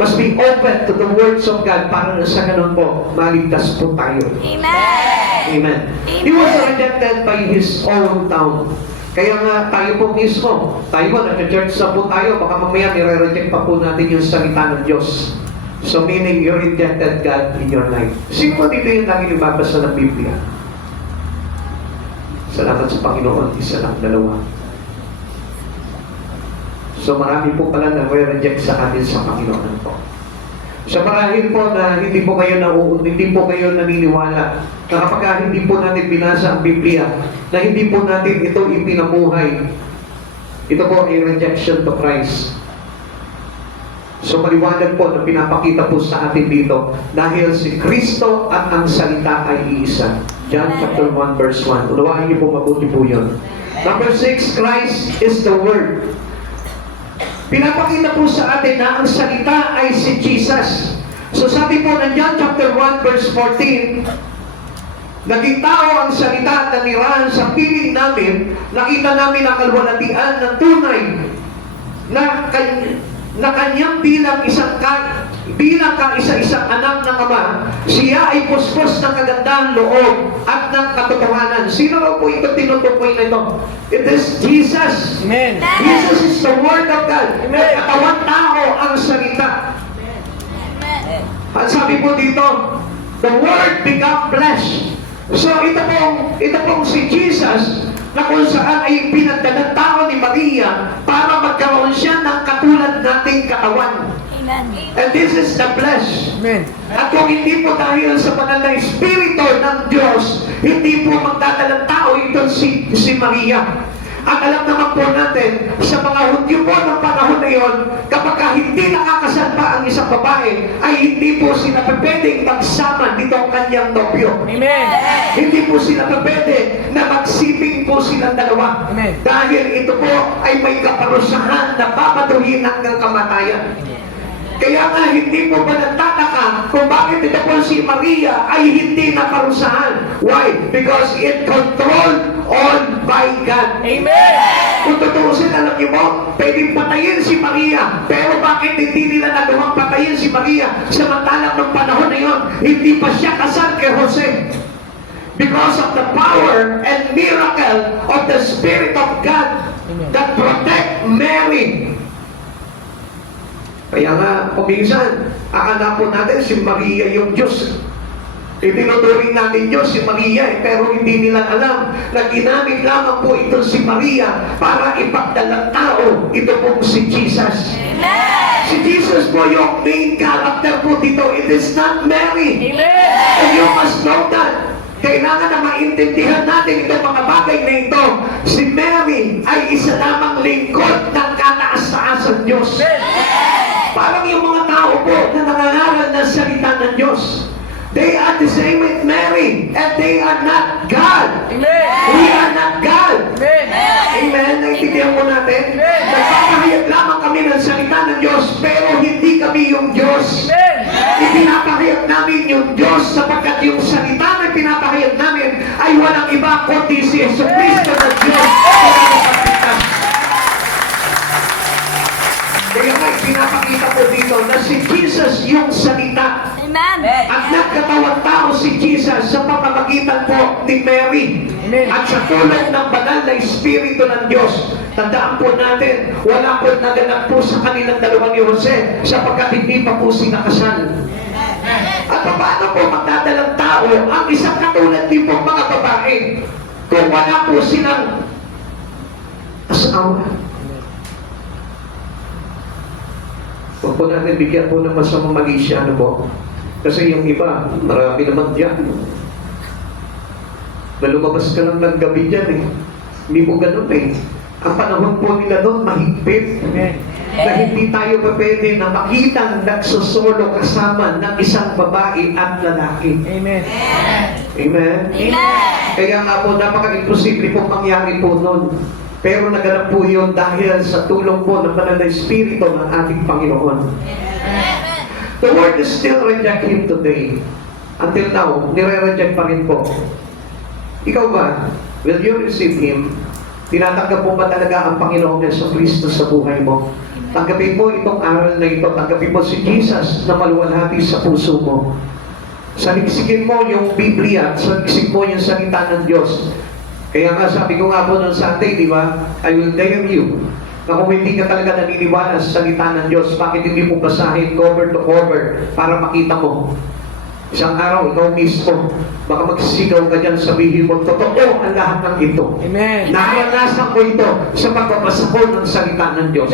must be open to the words of God para na sa ganun po, maligtas po tayo. Amen. He was rejected by his own town. Kaya nga tayo po mismo, tayo po, nag-church na po tayo, baka mamaya nire-reject pa po natin yung salita ng Diyos. So meaning you rejected God in your life. Sino po dito yung lagi nababasa ng Biblia? Salamat sa Panginoon, isa lang, dalawa. So marami po pala na reject sa atin sa Panginoon po. Sa marahil po na hindi po kayo naniniwala na kapag hindi po natin binasa ang Biblia, na hindi po natin ito ipinamuhay, ito po ay rejection to Christ. So maliwanag po na pinapakita po sa atin dito dahil si Kristo at ang salita ay iisa. John chapter 1 verse 1. Unawain niyo po mabuti po yun. Number 6, Christ is the Word. Pinapakita po sa atin na ang salita ay si Jesus. So sabi po ng John chapter 1 verse 14, naging tao ang salita at nanirahan sa piling namin, nakita namin ang kalwalhatian ng tunay na kanyang bilang kaisa-isang anak ng Ama, siya ay puspos ng kagandahan loob at ng katotohanan. Sino raw po ito tinutukoy na ito? It is Jesus. Amen. Jesus is the Word of God. Amen. Nagkatawang tao ang salita. At sabi po dito, the Word become flesh. So ito pong si Jesus na kung saan ay pinagdalang tao ni Maria para magkaroon siya ng katulad nating katawan. And this is the flesh. Amen. At kung hindi po dahil sa banal na Espiritu ng Diyos, hindi po magdadalang tao ito si Maria. At alam naman po natin, sa mga Hudyo po ng panahon na yon, kapag hindi nakakasal pa ang isang babae, ay hindi po sila pwedeng magsama dito ang kanyang nobyo. Amen. Hindi po sila pwede na magsiping po silang dalawa. Amen. Dahil ito po ay may kaparusahan na babatuhin hanggang kamatayan. Kaya nga hindi po ba nagtataka kung bakit ito po si Maria ay hindi naparusahan? Why? Because it controlled on by God. Amen. Kung tutuusin, alam niyo mo, pwedeng patayin si Maria. Pero bakit hindi nila nagawang patayin si Maria? Samantalang ng panahon na yon, hindi pa siya kasal kay Jose. Because of the power and miracle of the Spirit of God that protect Mary. Kaya nga, kuminsan, akala po natin si Maria yung Diyos. Itinuturing natin Diyos si Maria, pero hindi nila alam na ginamit lamang po ito si Maria para ipagdalang tao. Ito po si Jesus. Amen. Si Jesus po yung main character po dito. It is not Mary. Amen. And you must know that. Kailangan na maintindihan natin itong mga bagay na ito. Si Mary ay isa lamang lingkod ng kataas-taasan Diyos. Parang yung mga tao po na nangangaral ng salita ng Diyos. They are the same with Mary, and they are not God. Amen. We are not God. Amen. Amen? Naintindihan po natin? Amen. Nagpapahayag lamang kami ng salita ng Diyos, pero hindi kami yung Diyos. Amen. Ipinapahayag namin yung Diyos sapagkat yung salita na pinapahayag namin ay walang iba kundi si Yesu Cristo ng Diyos. Kaya nga, pinapakita po dito dito na si Jesus yung salita. Amen. At nagkatawang tao si Jesus sa pamamagitan po ni Mary. At sa tulong ng banal na Espiritu ng Diyos. Tandaan po natin, wala po naganap po sa kanilang dalawa ni Jose sapagkat hindi pa po sila kasal. At paano po magdadalang tao ang isang katulad din po mga babae kung wala po silang asawa? Huwag po natin bigyan po ng masamang mali siya, ano po? Kasi yung iba, marami naman dyan. Malumabas ka lang ng gabi dyan eh. Hindi po ganun eh. Ang panahon po nila doon, mahigpit. Na hindi tayo pa pwede na makitang nagsusolo kasama ng isang babae at lalaki. Amen. Amen? Kaya nga po, napaka-imposible po mangyari po noon. Pero naganap po yun dahil sa tulong po ng banal na Espiritu ng ating Panginoon. The world is still reject Him today. Until now, nire-reject pa rin po. Ikaw ba, will you receive Him? Tinatanggap mo ba talaga ang Panginoon Yesu Cristo sa buhay mo? Tanggapin mo itong aral na ito. Tanggapin mo si Jesus na maluwalhati sa puso mo. Saligsigin mo yung Biblia. Saligsig mo yung salita ng Diyos. Kaya nga sabi ko nga po noong Sunday, di ba? I will dare you. Na kung hindi ka talaga naniniwala sa salita ng Diyos, bakit hindi mo basahin cover to cover para makita mo? Isang araw, ikaw mismo, baka magsisigaw ka dyan, sabihin mo, totoo ang lahat ng ito. Amen. Naranasan ko ito sa pagbabasa ko ng salita ng Diyos.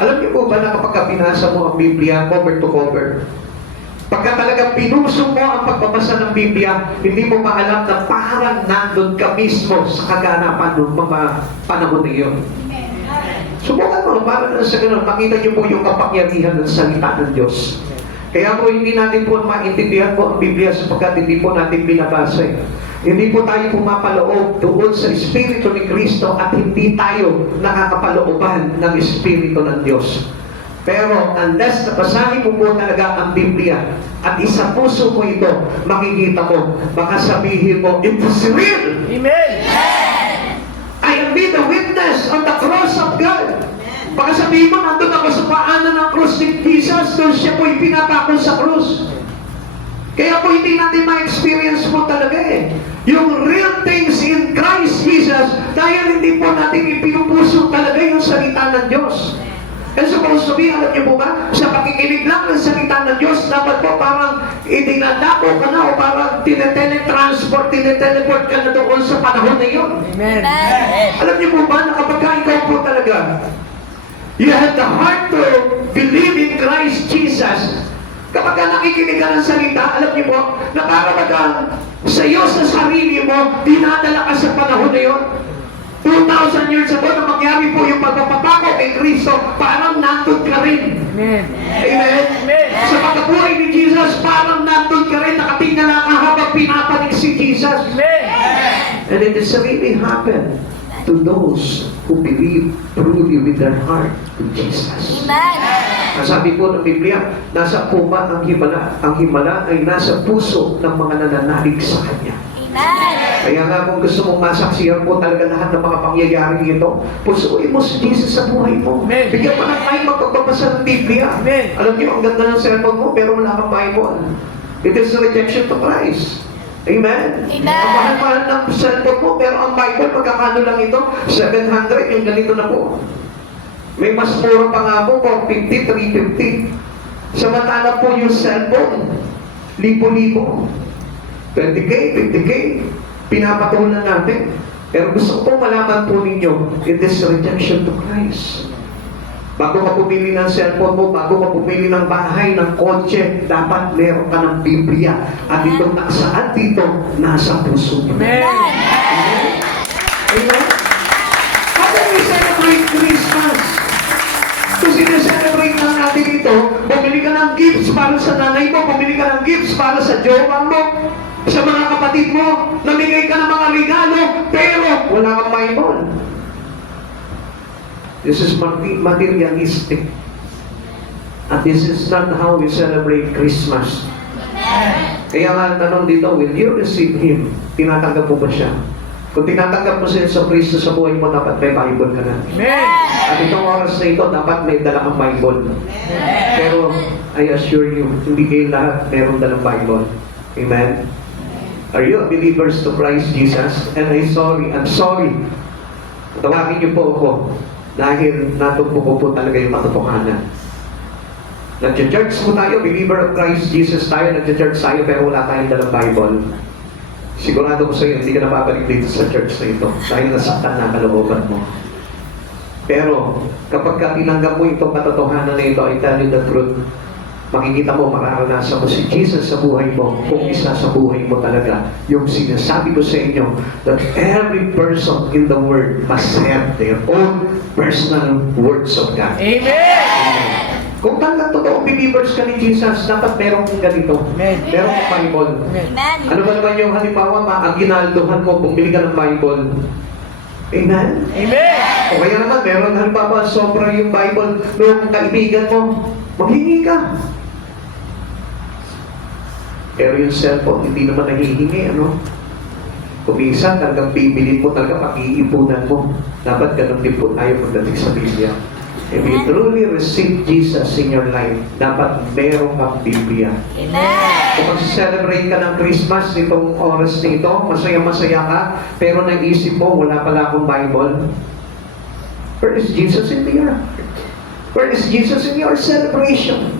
Alam niyo po ba na kapag binasa mo ang Biblia, cover to cover, pagka talagang pinuso mo ang pagbabasa ng Biblia, hindi mo maalam na parang nandun ka mismo sa kaganapan ng mga panahon na iyon. Subukan mo, para na sa ganun, makita niyo po yung kapangyarihan ng salita ng Diyos. Kaya po hindi natin po maintindihan po ang Biblia sapagkat hindi po natin binabasa. Hindi po tayo pumapaloob doon sa Espiritu ni Kristo at hindi tayo nakakapalooban ng Espiritu ng Diyos. Pero unless nabasahin mo po talaga ang Biblia at isa puso mo ito, makikita mo, baka sabihin mo, it is real! Amen. I am be the witness on the cross of God. Baka sabihin mo, nandun ako sa paanan ng krus ni Jesus, doon siya po'y pinapako sa krus. Kaya po hindi natin ma-experience po talaga eh. Yung real things in Christ Jesus, dahil hindi po natin ipinupuso talaga yung salita ng Diyos. And supposed to be, alam niyo po ba, sa pakikinig lang ng salita ng Diyos, dapat po parang itinadako ka na o parang tineteletransport, tineteleport ka na doon sa panahon na yun. Amen. Alam niyo po ba na kapag ikaw po talaga, you have the heart to believe in Christ Jesus. Kapag nakikinig ka ng salita, alam niyo po, na para bagang sa iyo sa sarili mo, dinadala ka sa panahon na yun. 2,000 years ago, na mangyari po yung pagpapapako kay Kristo, parang nandun ka rin. Amen. Amen? Amen. Sa pagkabuhay ni Jesus, parang nandun ka rin, nakatingala ka habang pinapanig si Jesus. Amen. And it is really happened to those who believe truly with their heart in Jesus. Amen. Ang sabi po ng Biblia, nasa puma ang himala. Ang himala ay nasa puso ng mga nananalig sa Kanya. Amen. Kaya nga kung gusto mong masaksihan po talaga lahat ng mga pangyayaring ito, pusuin mo si Jesus sa buhay mo. Amen. Bigyan mo ng time magpagbabasa ng Biblia. Amen. Alam niyo, ang ganda ng cellphone mo, pero wala kang Bible. It is a rejection to Christ. Amen? Amen. Ang mahal-mahal ng cellphone mo, pero ang Bible, magkakano lang ito? 700, yung ganito na po. May mas mura pa nga po, 450, 350. Samantala po yung cellphone, libo-libo. 20K, 50K, pinapatulan natin. Pero gusto ko malaman po ninyo, it is rejection to Christ. Bago ka pumili ng cellphone mo, bago ka pumili ng bahay, ng kotse, dapat meron ka ng Biblia. At dito, saan dito? Nasa puso mo. Amen. Amen? How can we celebrate Christmas? Kung sineselebrate lang natin ito, bumili ka ng gifts para sa nanay mo, bumili ka ng gifts para sa jowa mo, sa mga kapatid mo, namigay ka ng mga regalo, pero wala kang Bible. This is materialistic. And this is not how we celebrate Christmas. Kaya nga ang tanong dito, will you receive Him? Tinatanggap mo ba siya? Kung tinatanggap mo siya sa Kristo sa buhay mo, dapat may Bible ka na. Amen. At itong oras na ito, dapat may dala kang Bible. Pero, I assure you, hindi kayo lahat meron dalang Bible. Amen? Are you believers to Christ Jesus? And I'm sorry. Tawagin niyo po ako dahil natupo ko po talaga yung katotohanan. Nag-church po tayo, believer of Christ Jesus tayo, nag-church tayo, pero wala tayong dalang Bible. Sigurado ko sa iyo, hindi ka na babalik dito sa church na ito dahil nasaktan na kalooban mo. Pero, kapag ka tinanggap mo itong katotohanan na ito, I tell you the truth, makikita mo, mararanasan mo si Jesus sa buhay mo kung isa sa buhay mo talaga. Yung sinasabi ko sa inyo, that every person in the world must have their own personal words of God. Amen. Kung talagang totoo believers ka ni Jesus, dapat meron kang ganito. Amen. Meron kang Bible. Amen. Ano ba naman yung halimbawa, maaginaldohan mo, bumili ka ng Bible. Amen? Amen. O kaya naman, meron halimbawa, sobra yung Bible, noong kaibigan mo, maghingi ka. Pero yung cellphone, hindi naman nahihingi, ano? Kung minsan, talagang bibilin mo talaga, pag-iipunan mo. Dapat ganun din po tayo pagdating sa Biblia. If you truly receive Jesus in your life, dapat meron kang Biblia. Amen. Kung mag-celebrate ka ng Christmas nitong oras nito, masaya-masaya ka, pero naisip mo, wala pala akong Bible. Where is Jesus in your heart? Where is Jesus in your celebration?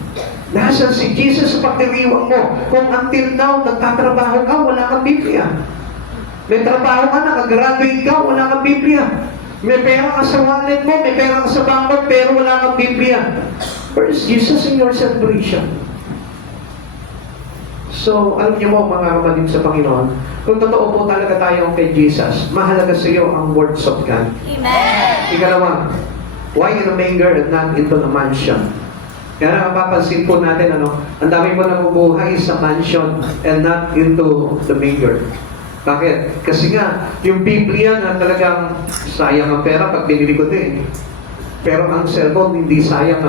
Nasaan si Jesus sa pagdiriwang mo? Kung until now, nagtatrabaho ka, wala kang Biblia. May trabaho ka, nakagraduate ka, wala kang Biblia. May pera ka sa wallet mo, may pera ka sa bangko, pero wala kang Biblia. Where is Jesus in your celebration? So, alam niyo mo, mga kapatid sa Panginoon, kung totoo po talaga tayo kay Jesus, mahalaga sa iyo ang words of God. Amen. Ikalawa, why in a manger and not into the mansion? Kaya napapansin po natin, ang dami po nabubuhay sa mansion and not into the manger. Bakit? Kasi nga, yung Biblia na talagang sayang ang pera pag binili ko din. Pero ang cellphone, hindi sayang,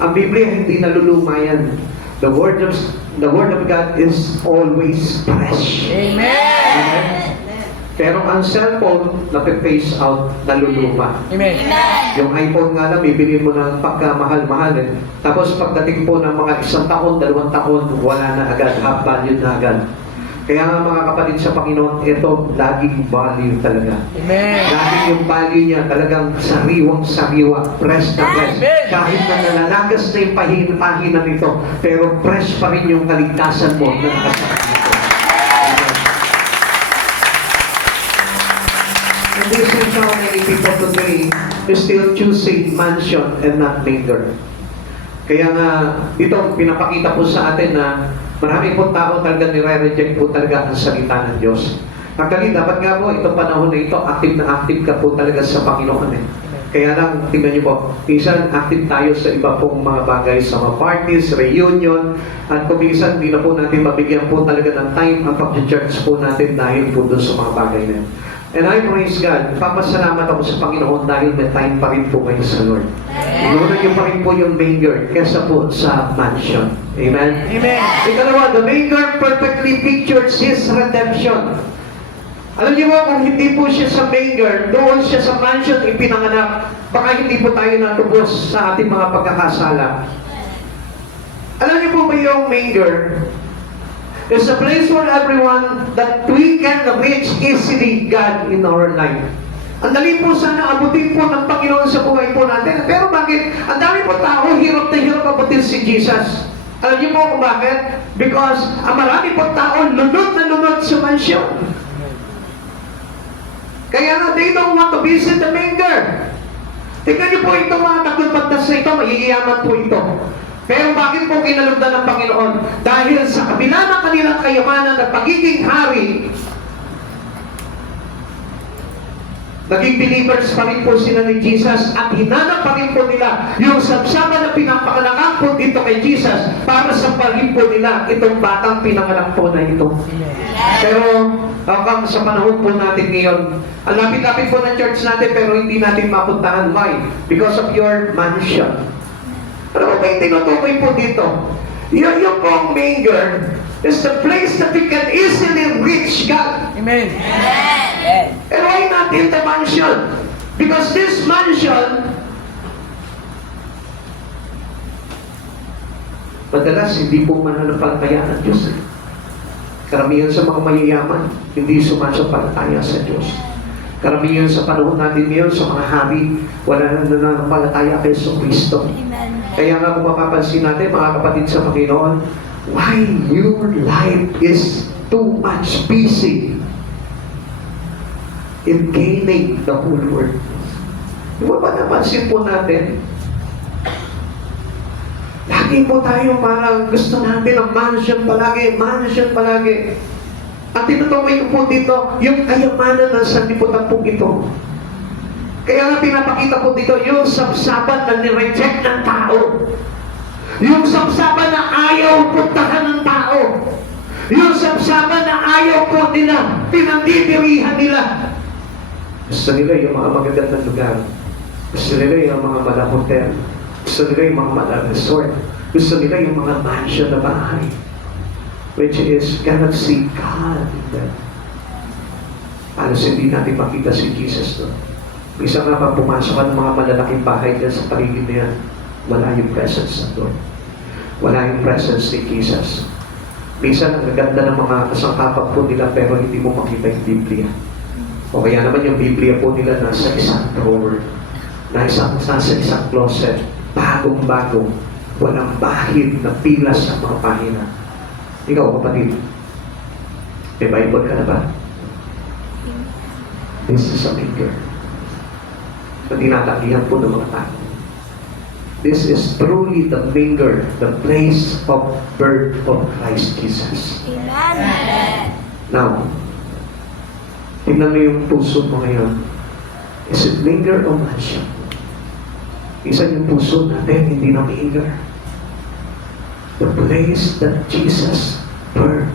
Ang Biblia, hindi naluluma yan. The Word of God is always fresh. Amen. Pero ang cellphone, nape-phase out, naluluma. Amen. Yung iPhone nga lang, bibili mo ng pagkamahal-mahal. Tapos pagdating po ng mga 1 taon, 2 taon, wala na agad, half value na agad. Kaya nga mga kapatid sa Panginoon, ito, laging value talaga. Amen. Laging yung value niya, talagang sariwang-sariwa, fresh na fresh. Amen. Kahit na nalalagas na yung pahina nito, pero fresh pa rin yung kaligtasan mo na nakasama nito. And this is how many people today is still choosing mansion and not manger. Kaya nga, ito, pinapakita po sa atin na marami po tao talaga nire-reject po talaga ang salita ng Diyos. Actually, dapat nga po, itong panahon na ito, active na active ka po talaga sa Panginoon. Kaya lang, tingnan niyo po, minsan active tayo sa iba pong mga bagay, sa mga parties, reunion, at kung minsan, hindi na po natin mabigyan po talaga ng time ang pag-church po natin dahil po doon sa mga bagay na yun. And I praise God, papasalamat ako sa Panginoon dahil may time pa rin po kayo sa Lord. Inunan niyo pa rin po yung manger kesa po sa mansion. Amen? Amen. Ikalawa, the manger perfectly pictures His redemption. Alam niyo mo, kung hindi po siya sa manger, doon siya sa mansion ipinanganak, baka hindi po tayo natubos sa ating mga pagkakasala. Alam niyo po ba yung manger? It's a place for everyone that we can reach easily God in our life. Ang dali po sana abutin po ng Panginoon sa buhay po natin. Pero bakit? Ang dami po tao, hirap na hirap abutin si Jesus. Alam niyo po kung bakit? Because ang marami po tao, lunod na lunod sa mansyon. Kaya nga, they don't want to visit the manger. Tingnan niyo po itong mga taglupagdas na ito, magigiyaman po ito. Pero bakit po kinalugdan ng Panginoon? Dahil sa kabila ng kanilang kayamanan at pagiging hari, naging believers pa rin po sila ni Jesus at hinanap pa rin po nila yung sabsaban na pinapakalakan po dito kay Jesus para sa parin po nila itong batang pinanganak po na ito. Pero hanggang sa panahon po natin ngayon, ang lapit-lapit po ng church natin pero hindi natin mapuntahan. Why? Because of your mansion. Ano ba yung tinutukoy po dito? Yung pong manger, It's the place that we can easily reach God. Amen. Amen. And why not in the mansion? Because this mansion, madalas hindi po mananampalataya ng Diyos. Karamihan sa mga mayayaman, hindi sumasampalataya sa Diyos. Karamihan sa panahon natin ngayon, sa mga hari, wala nang nananampalataya kay Kristo. Amen. Kaya nga kung mapapansin natin, mga kapatid sa Panginoon, why your life is too much busy in gaining the whole world. Di ba napansin po natin? Lagi po tayo parang gusto natin ng mansion palagi, mansion palagi. Ang tinutukoy ko po dito, yung kayamanan ng sanlibutan ito. Kaya nga pinapakita po dito, yung sapsapan na nireject ng tao. Yung sapsapan na ayaw puntahan ng tao. Yung sapsapan na ayaw po nila, pinandidirihan nila. Gusto nila yung mga magagandang lugar. Gusto nila yung mga mala hotel. Gusto nila yung mga mala resort. Gusto nila yung mga mansion na bahay. Which is, cannot see God in them. Halos hindi natin makita si Jesus doon. Isa nga pag pumasok ka ng mga malalaking bahay dyan sa paligid na yan, wala yung presence na doon. Wala yung presence ni Jesus. Minsan, ang ganda ng mga kasangkapan po nila pero hindi mo makita yung Biblia. O kaya naman yung Biblia po nila nasa isang drawer, nasa isang closet, bagong-bago, walang bahid na pilas sa mga pahina. Ikaw, kapatid, may Bible ka na ba? This is a maker. Na tinatagihan po ng mga tao. This is truly the manger, the place of birth of Christ Jesus. Amen. Now, tingnan mo yung puso mo ngayon. Is it manger o mansion? Isa yung puso natin, hindi na manger. The place that Jesus birthed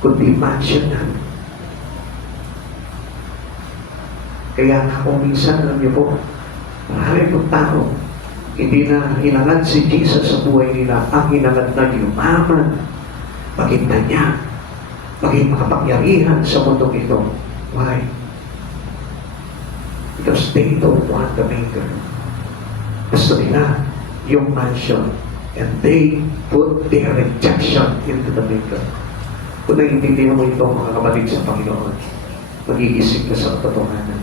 could be mansion na. Kaya kung minsan, alam niyo po, marami pong tao, hindi na hinangad si Jesus sa buhay nila. Ang hinangad na yumaman, maging tanya, maging makapangyarihan sa mundong ito. Why? Because they don't want the maker. Gusto nila yung mansion. And they put their rejection into the maker. Kung naiintindihan mo ito, mga kapatid sa Panginoon, mag-iisip ka sa katotohanan.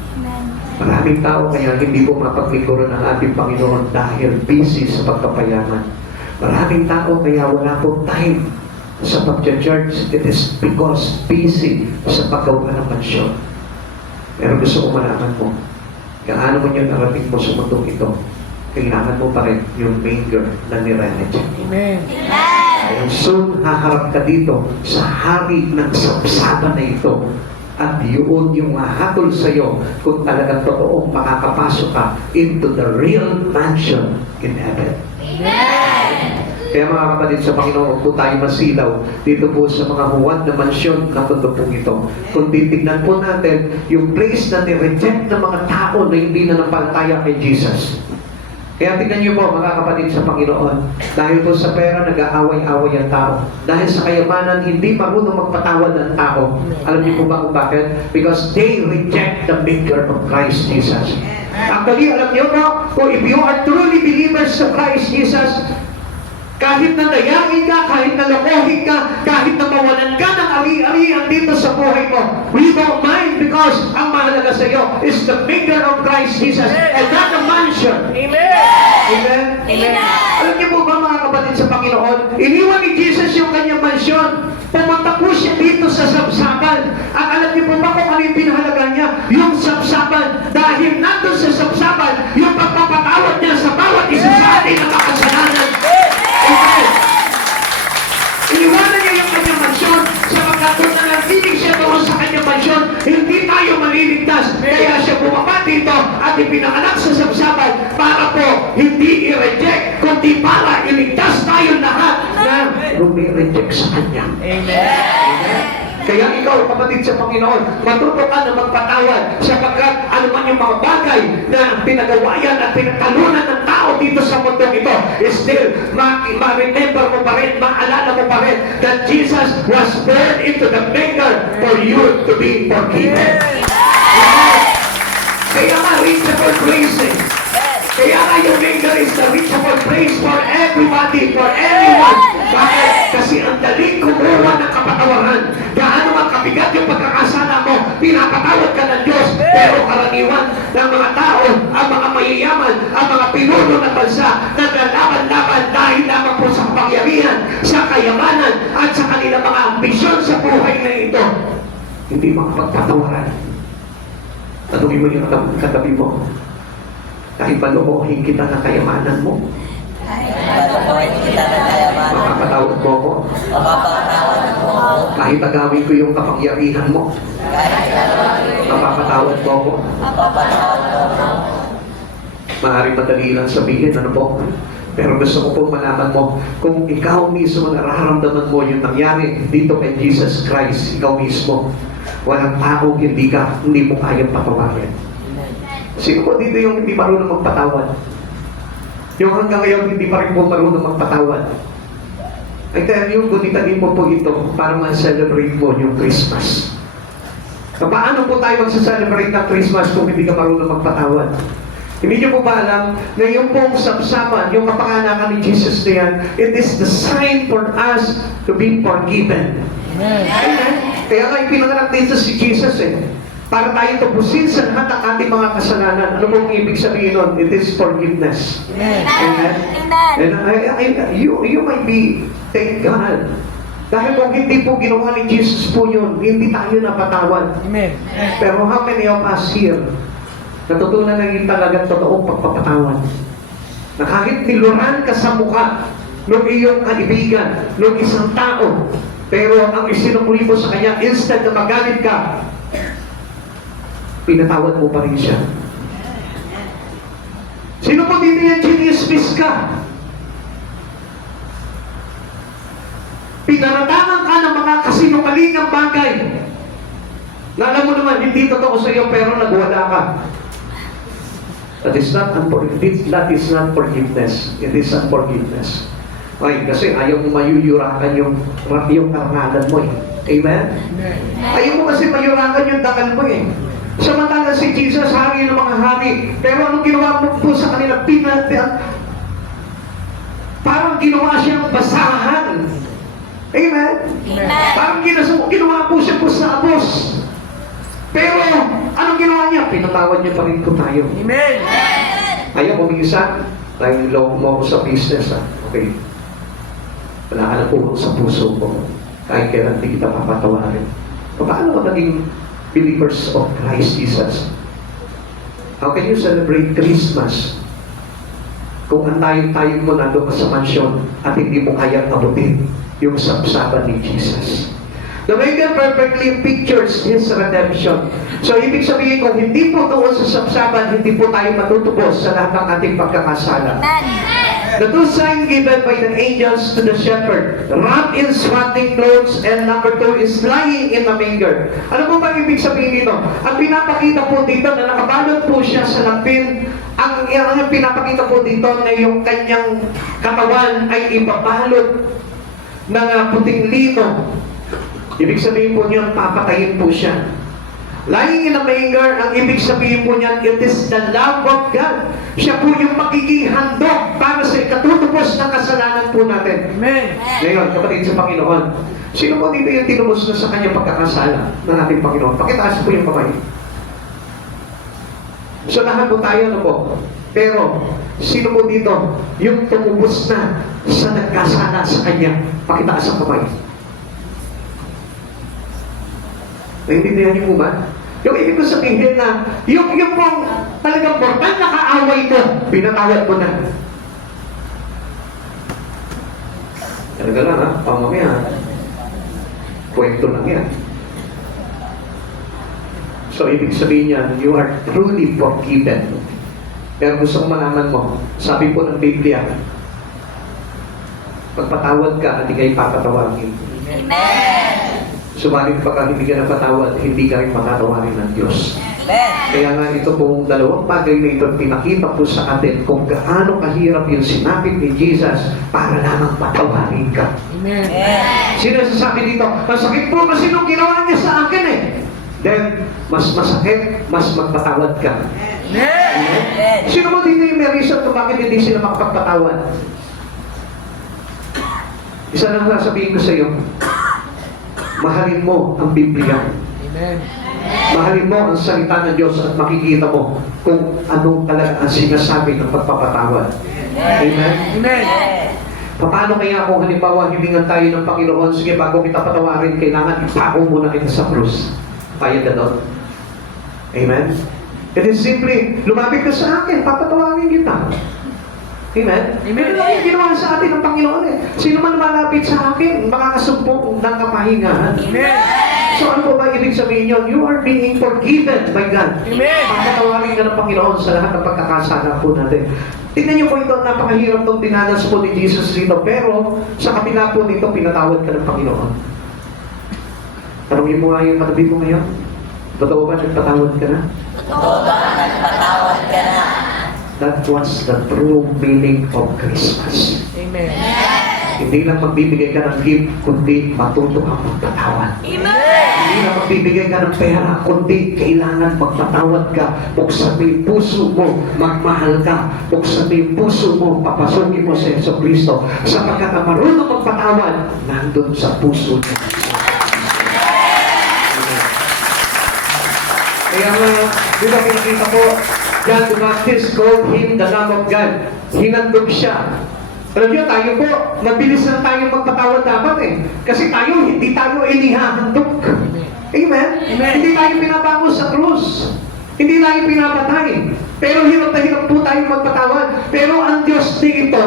Maraming tao kaya hindi po mapaglingkuran ng ating Panginoon dahil busy sa pagpapayaman. Maraming tao kaya wala po time sa pag-church. It is because busy sa paggawa ng mansyon. Pero gusto ko malaman mo, kaano mo niya narating mo sa mundong ito, kailangan mo pa rin yung manger na nire-reject. Amen. Dahil soon haharap ka dito sa hari ng sapsapan na ito. At yun yung mahatol sa'yo kung talagang totoong makakapasok ka into the real mansion in heaven. Kaya mga kapatid sa Panginoon, po tayo masilaw dito po sa mga huwad na mansyon na mundo pong ito. Kung titignan po natin yung place na nireject ng mga tao na hindi na nampalataya kay Jesus. Kaya tingnan niyo po mga kapatid sa Panginoon, dahil po sa pera nag-aaway-away ang tao. Dahil sa kayamanan, hindi marunong magpatawad ang tao. Alam niyo po ba kung bakit? Because they reject the maker of Christ Jesus. Actually, alam niyo po, kung if you are truly believers sa Christ Jesus, kahit na dayain ka, kahit na lokohin ka, kahit na mawalan ka ng ari-arian dito sa buhay mo, we don't mind because ang mahalaga sa iyo is the maker of Christ Jesus and not the mansion. Amen. Amen? Amen. Alam niyo po ba mga kapatid sa Panginoon, iniwan ni Jesus yung kanyang mansyon. Pumunta po siya dito sa sapsapan. At alam niyo po ba kung ano yung pinahalaga niya? Yung sapsapan. Dahil nandun sa sapsapan, yung pagpapatawad niya sa bawat isa sa atin na makasalanan. Amen. Iniwanan niya yung kanyang mansyon sapagkat kung nanatiling siya doon sa kanyang mansyon, hindi tayo maliligtas. Kaya siya bumaba dito at ipinanganak sa sapsapan para po hindi i-reject, kundi para iligtas tayo lahat na rumi-reject sa kanya. Amen. Amen. Kaya ikaw, kapatid sa Panginoon, matuto ka na magpatawad sapagkat ano man yung mga bagay na pinagawayan at pinagtalunan ng tao dito sa mundong ito, still, ma-remember mo pa rin, maalala mo pa rin that Jesus was born into the manger for you to be forgiven. Kaya nga, reachable grace eh. Kaya nga yung manger is the reachable place for everybody, for everyone. Bakit? Kasi ang daling kumuha ng kapatawaran. Gaano man kabigat yung pagkakasala mo, pinapatawad ka ng Diyos. Pero karaniwan ng mga tao, ang mga mayayaman, ang mga pinuno ng bansa, naglalaban-laban dahil lamang po sa kapangyarihan, sa kayamanan, at sa kanilang mga ambisyon sa buhay na ito. Hindi makapagpatawaran. Tanungin mo yung katabi mo. Kahit palukuhin kita ng kayamanan mo, makapatawad mo ako. Kahit agawin ko yung kapangyarihan mo, mapapatawad mo ako. Maaaring madali lang sabihin, ano po? Pero gusto ko pong malaman mo, kung ikaw mismo nararamdaman mo yung nangyari dito kay Jesus Christ, ikaw mismo, walang tao hindi mo kayang patawarin. Sino po dito yung hindi marunong magpatawad? Yung hanggang ngayon hindi pa rin po marunong magpatawad. I tell you, gunitain mo po ito para ma-celebrate mo yung Christmas. Paano po tayo mag-celebrate ng Christmas kung hindi ka marunong magpatawad? Hindi niyo po ba alam na yung pong sapsapan, yung kapanganakan ni Jesus na yan, it is the sign for us to be forgiven. Amen. Kaya nga ipinanganak dito si Jesus eh. Para tayo tapusin sa lahat ng ating mga kasalanan. Ano pong ibig sabihin nun? It is forgiveness. Amen. And you might be, thank God. Dahil kung hindi po ginawa ni Jesus po yun, hindi tayo napatawad. Amen. Pero how many of us here, natutunan na yung talagang totoong pagpapatawad? Na kahit niluran ka sa mukha ng iyong kaibigan, ng isang tao, pero ang isinukuli mo sa kanya, instead na magalit ka, pinatawad mo pa rin siya. Sino po dito yan, chinismis ka? Pinaratangan ka ng mga kasinungalingang bagay na alam mo naman, hindi totoo sa iyo, pero nagwala ka. That is not forgiveness. It is unforgiveness. Ay, kasi ayaw mo mayuyurakan yung karnadan mo eh. Amen? Ayaw mo kasi mayurakan yung dakal mo eh. Samantala si Jesus, hari ng mga hari. Pero anong ginawa mo po sa kanila? Parang ginawa siyang basahan. Amen? Parang ginawa po siya pusabos. Pero anong ginawa niya? Pinatawad niya pa rin po tayo. Amen. Ayaw mo minsan, dahil loob mo ako sa business, ha? Okay. Wala ka na po sa puso ko. Kahit kailan di kita papatawarin. Paano ka naging believers of Christ Jesus? How can you celebrate Christmas kung tayo mo nandun ka sa mansyon at hindi mo kayang abutin yung sapsapan ni Jesus? The manger perfectly pictures His redemption. So, ibig sabihin kung hindi po doon sa sapsapan, hindi po tayo matutubos sa lahat ng ating pagkakasala. The two signs given by the angels to the shepherd, wrapped in swaddling clothes, and number 2 is lying in the manger. Ano po ba ibig sabihin dito? Ang pinapakita po dito na nakabalot po siya sa lampin, ang pinapakita po dito na yung kanyang katawan ay ibabalot ng puting lino. Ibig sabihin po niyan, papatayin po siya. Lying in a manger, ang ibig sabihin po niyan, it is the love of God. Siya po yung magiging handog para sa ikatutubos ng kasalanan po natin. Amen. Ngayon, kapatid sa Panginoon, sino po dito yung tinubos na sa kanyang pagkakasala ng ating Panginoon? Pakitaas po yung kamay. So lahat po tayo na po. Pero, sino po dito yung tumubos na sa nagkasala sa kanya? Pakitaas ang kamay. Naintindihan niyo po ba? Yung ibig ko sabihin na, yung pong talagang mortal na kaaway mo, pinatawad mo na. Talaga lang ha, pamamaya. Kwento lang yan. So, ibig sabihin niya, you are truly forgiven. Pero gusto kong malaman mo, sabi po ng Biblia, pagpatawad ka, hindi kayo papatawagin. Amen. Subalit pagka hindi ka napatawad, hindi ka rin patatawarin ng Diyos. Amen. Kaya nga ito pong dalawang bagay na ito pinakita po sa atin kung gaano kahirap yung sinapit ni Jesus para lamang patawarin ka. Amen. Sino sasabi dito, masakit po kasi nung ginawa niya sa akin eh. Then, mas masakit, mas magpatawad ka. Amen. Sino mo dito yung may reason kung bakit hindi sila makapagpatawad? Isa lang sasabihin ko sa iyo, mahalin mo ang Biblia. Amen. Mahalin mo ang salita ng Diyos at makikita mo kung ano talaga ang sinasabi ng pagpapatawad. Amen? Amen. Paano kaya kung halimbawa hilingan tayo ng Panginoon, sige bago kita patawarin, kailangan ipako muna kita sa krus. Kaya ganon? Amen? It is simply, lumapit ka sa akin, papatawarin kita. Amen? Amen. Ito lang yung ginawa sa atin ng Panginoon eh. Sino man malapit sa akin, makakasumpong ng kapahingahan. Amen. So ano po ba ibig sabihin yun? You are being forgiven by God. Amen. Papatawarin ka ng Panginoon sa lahat ng pagkakasala po natin. Tingnan niyo po ito, napakahirap itong dinanas po ni Jesus dito. Pero sa kabila po nito, pinatawad ka ng Panginoon. Tanongin mo nga yung katabi mo ngayon. Totoo ba nagpatawad ka na? Totoo ba nagpatawad ka na? That was the true meaning of Christmas. Amen. Hindi lang magbibigay ka ng gift, kundi matuto kang magpatawad. Amen. Hindi lang magbibigay ka ng pera, kundi kailangan magpatawad ka. Buksan mo yung puso mo, magmahal ka. Buksan mo yung puso mo, papasukin mo sa Yeso Cristo. Sapagkat ang marunong magpatawad, nandun sa puso niya. Kaya nga, di ba pinakita po, John the Baptist called him the Lamb of God. Hinandog siya. Alam niyo, tayo po, mabilis na tayo magpatawad dapat eh. Kasi tayo, hindi tayo inihahandog. Amen? Amen. Hindi tayo pinabango sa krus. Hindi tayo pinapatay. Pero hirap na hirap po tayo magpatawad. Pero ang Diyos dito,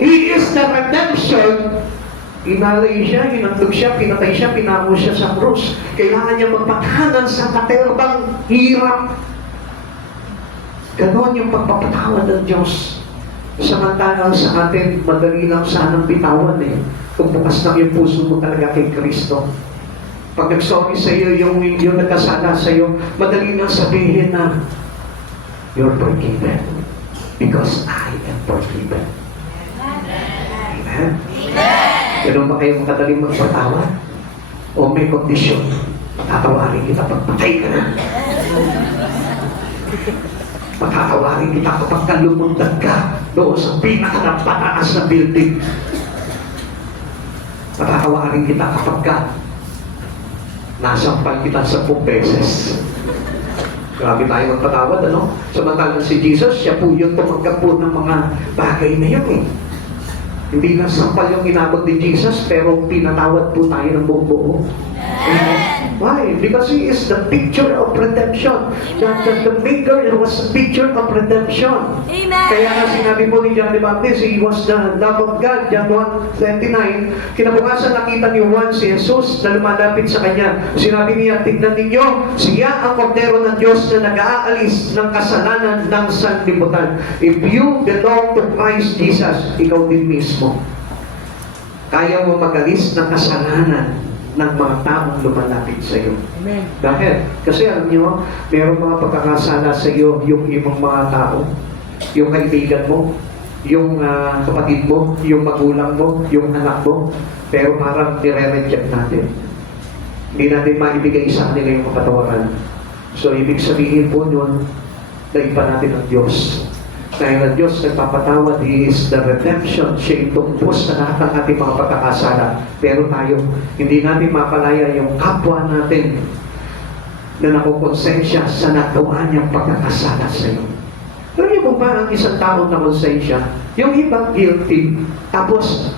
He is the redemption. Inalay siya, hinandog siya, pinatay siya, pinako siya sa krus. Kailangan niya magpatahanan sa katerbang hirap. Ganon yung pagpapatawad ng Diyos. Samantalang sa atin, madali lang sanang bitawan eh. Kung bukas lang yung puso mo talaga kay Kristo. Pag nag-sorry sa iyo, yung nagkasala sa iyo, madali lang sabihin na, you're forgiven. Because I am forgiven. Amen? Ganun ba kayo makadaling magpatawad? O may kondisyon? Tatawarin kita pagpatay ka na. Patatawarin kita kapag kalumundag ka doon sa pinaka-pataas na building. Patatawarin kita kapag ka nasampal kita 10 beses. Grabe tayo magpatawad, ano? Samantalang si Jesus, siya po yung tumanggap po ng mga bagay na yun eh. Hindi lang sampal yung inabot ni Jesus, pero pinatawad po tayo ng buong buo. Why? Because He is the picture of redemption. The maker was a picture of redemption. Amen. Kaya nga sinabi po ni John the Baptist, He was the love of God. John 1:29. Kinabukasan nakita ni Juan si Jesus na lumalapit sa kanya. Sinabi niya, tignan ninyo, siya ang kordero ng Diyos na nag-aalis ng kasalanan ng sanlibutan. If you belong to Christ Jesus, ikaw din mismo. Kaya mo mag-alis ng kasalanan ng mga taong lumalapit sa iyo. Amen. Bakit? Kasi alam niyo, mayroong mga pagkakasala sa iyo yung ibang mga tao, yung kaibigan mo, yung kapatid mo, yung magulang mo, yung anak mo, pero parang nire-reject natin. Hindi natin maibigay sa kanila yung kapatawaran. So, ibig sabihin po nun, naipa natin ang Diyos. Dahil ang Diyos nagpapatawad, He is the redemption. Siya yung tumpos sa lahat ng ating mga pagkakasala. Pero tayo, hindi natin mapalaya yung kapwa natin na nakukonsensya sa nagawa niyang pagkakasala sa iyo. Alam niyo kung ba ang isang taong nakonsensya? Yung iba guilty. Tapos,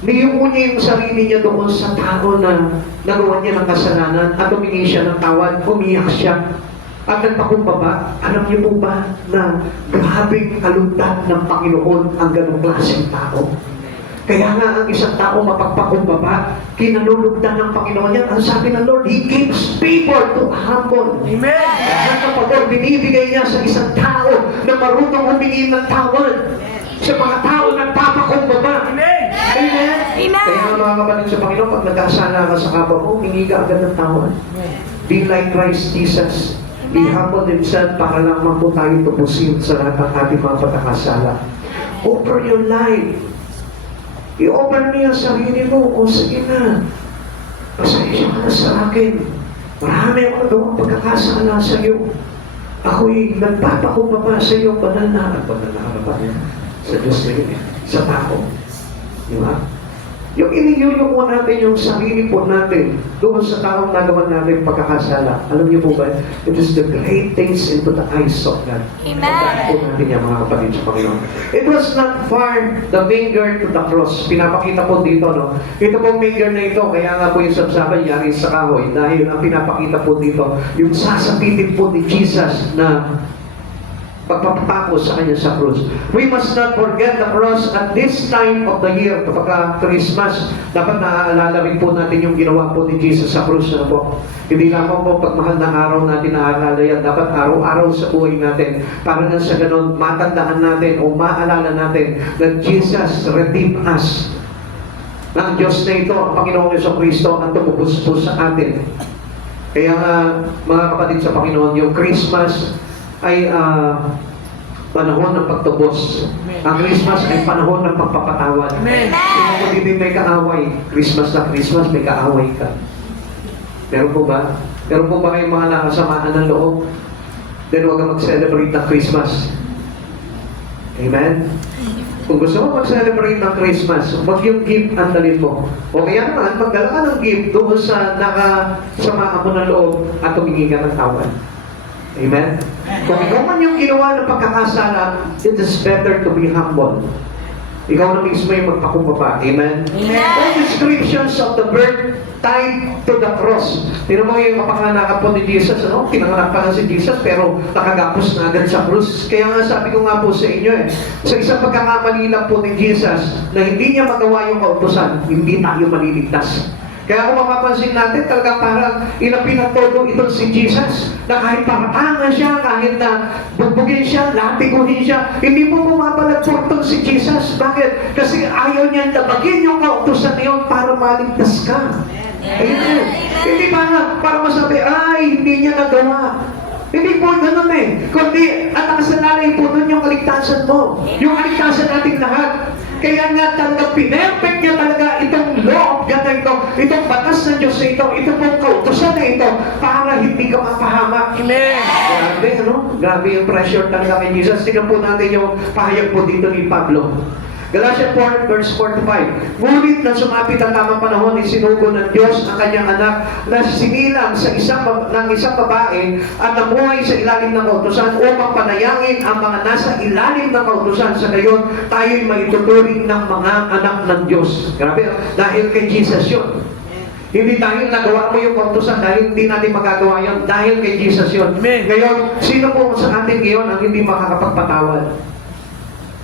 niyuko niya yung sarili niya doon sa tao na nagawa niya ng kasalanan at humingi siya ng tawad, umiyak siya. At nagpakumbaba, alam niyo po ba na grabing alundan ng Panginoon ang ganong klaseng tao? Kaya nga ang isang tao mapagpakumbaba, kinalulugdan ng Panginoon yan. Ang sabi ng Lord, He gives people to humble. Amen. At ang pagod, binibigay niya sa isang tao na marunong humingi ng tawad. Sa mga tao nagpapakumbaba. Amen. Amen? Amen. Kaya mga kapatid sa Panginoon, pag nagkasala ka sa kapwa mo, humingi ka agad ng tawad. Be like Christ Jesus. He humbled himself para lamang po tayo tubusin sa lahat ng ating mga pagkakasala. Offer your life. I-offer niya ang sarili mo. O sige na. Pasensya ka na sa akin. Marami akong nagawang pagkakasala sa iyo. Ako'y nagpapakumbaba sa iyo, banal na harapan sa Diyos na yun, sa tao. Di ba? Yung iniyuyok mo natin yung sarili po natin doon sa taong nagawa natin pagkakasala. Alam niyo po ba, it is the great things into the eyes of God. Amen. Pagkaan po natin yan, mga kapatid sa Panginoon. It was not far the finger to the cross. Pinapakita po dito, no? Ito pong finger na ito, kaya nga po yung sabsaban yari sa kahoy. Dahil ang pinapakita po dito, yung sasapitin po ni Jesus na pagpapako sa kanya sa krus. We must not forget the cross at this time of the year. Kapag Christmas, dapat naaalala rin po natin yung ginawa po ni Jesus sa krus. Ano po? Hindi lamang po pagmahal na araw natin naaalala yan. Dapat araw-araw sa buhay natin. Para na sa ganun, matandaan natin o maalala natin that Jesus redeemed us. Ng Diyos na ito, ang Panginoong Jesucristo, ang tumubos po sa atin. Kaya mga kapatid sa Panginoon, yung Christmas ay panahon ng pagtubos. Ang Christmas ay panahon ng pagpapatawad. Sino mo dito may kaaway? Christmas na Christmas, may kaaway ka. Meron po ba? Meron po ba kayong mga nakasamaan ng loob? Then huwag kang mag-celebrate ng Christmas. Amen? Kung gusto mo mag-celebrate ng Christmas, huwag yung gift ang dalhin mo. O kaya naman, magdala ka ng gift doon sa nakasamaan mo ng loob at humingi ka ng tawad. Amen? Kung ikaw man yung ginawa ng pagkakasala, it is better to be humble. Ikaw na mismo yung magpakumbaba. Amen? All descriptions of the birth tied to the cross. Tignan mo yung kapanganakan po ni Jesus, ano? Pinanganak pa na si Jesus, pero nakagapos na agad sa krus. Kaya nga sabi ko nga po sa inyo sa isang pagkakamali lang po ni Jesus na hindi niya magawa yung kautusan, hindi tayo maliligtas. Kaya kung mapapansin natin, talaga parang inapinatodo ito si Jesus na kahit paratangan siya, kahit na bugbugin siya, latiguhin siya, hindi po pumapalagpurtong si Jesus. Bakit? Kasi ayaw niya labagin yung kautusan niyon para maligtas ka. Amen. Hindi para masabi, ay, hindi niya nagawa. Hindi po ganun kundi ang nakasalalay po doon yung kaligtasan mo. Yung kaligtasan natin lahat. Kaya nga talaga pinerfect niya talaga itong law of God na ito, itong batas ng Diyos na ito, itong mga kautusan na ito, para hindi ka mapahamak. Amen! Grabe, Grabe yung pressure talaga kay Jesus. Tingnan po natin yung pahayag po dito ni Pablo. Galatians 4, verse 4-5. Ngunit na sumapit ang tamang panahon, isinugo ng Diyos ang kanyang anak na sinilang sa isang babae at namuhay sa ilalim ng kautusan upang panayangin ang mga nasa ilalim ng kautusan. Sa gayon, tayo'y maituturing ng mga anak ng Diyos. Grabe, dahil kay Jesus yun. Hindi dahil nagawa mo yung kautusan, dahil hindi natin magagawa yun, dahil kay Jesus yun. Ngayon, sino po sa atin ngayon ang hindi makakapagpatawad?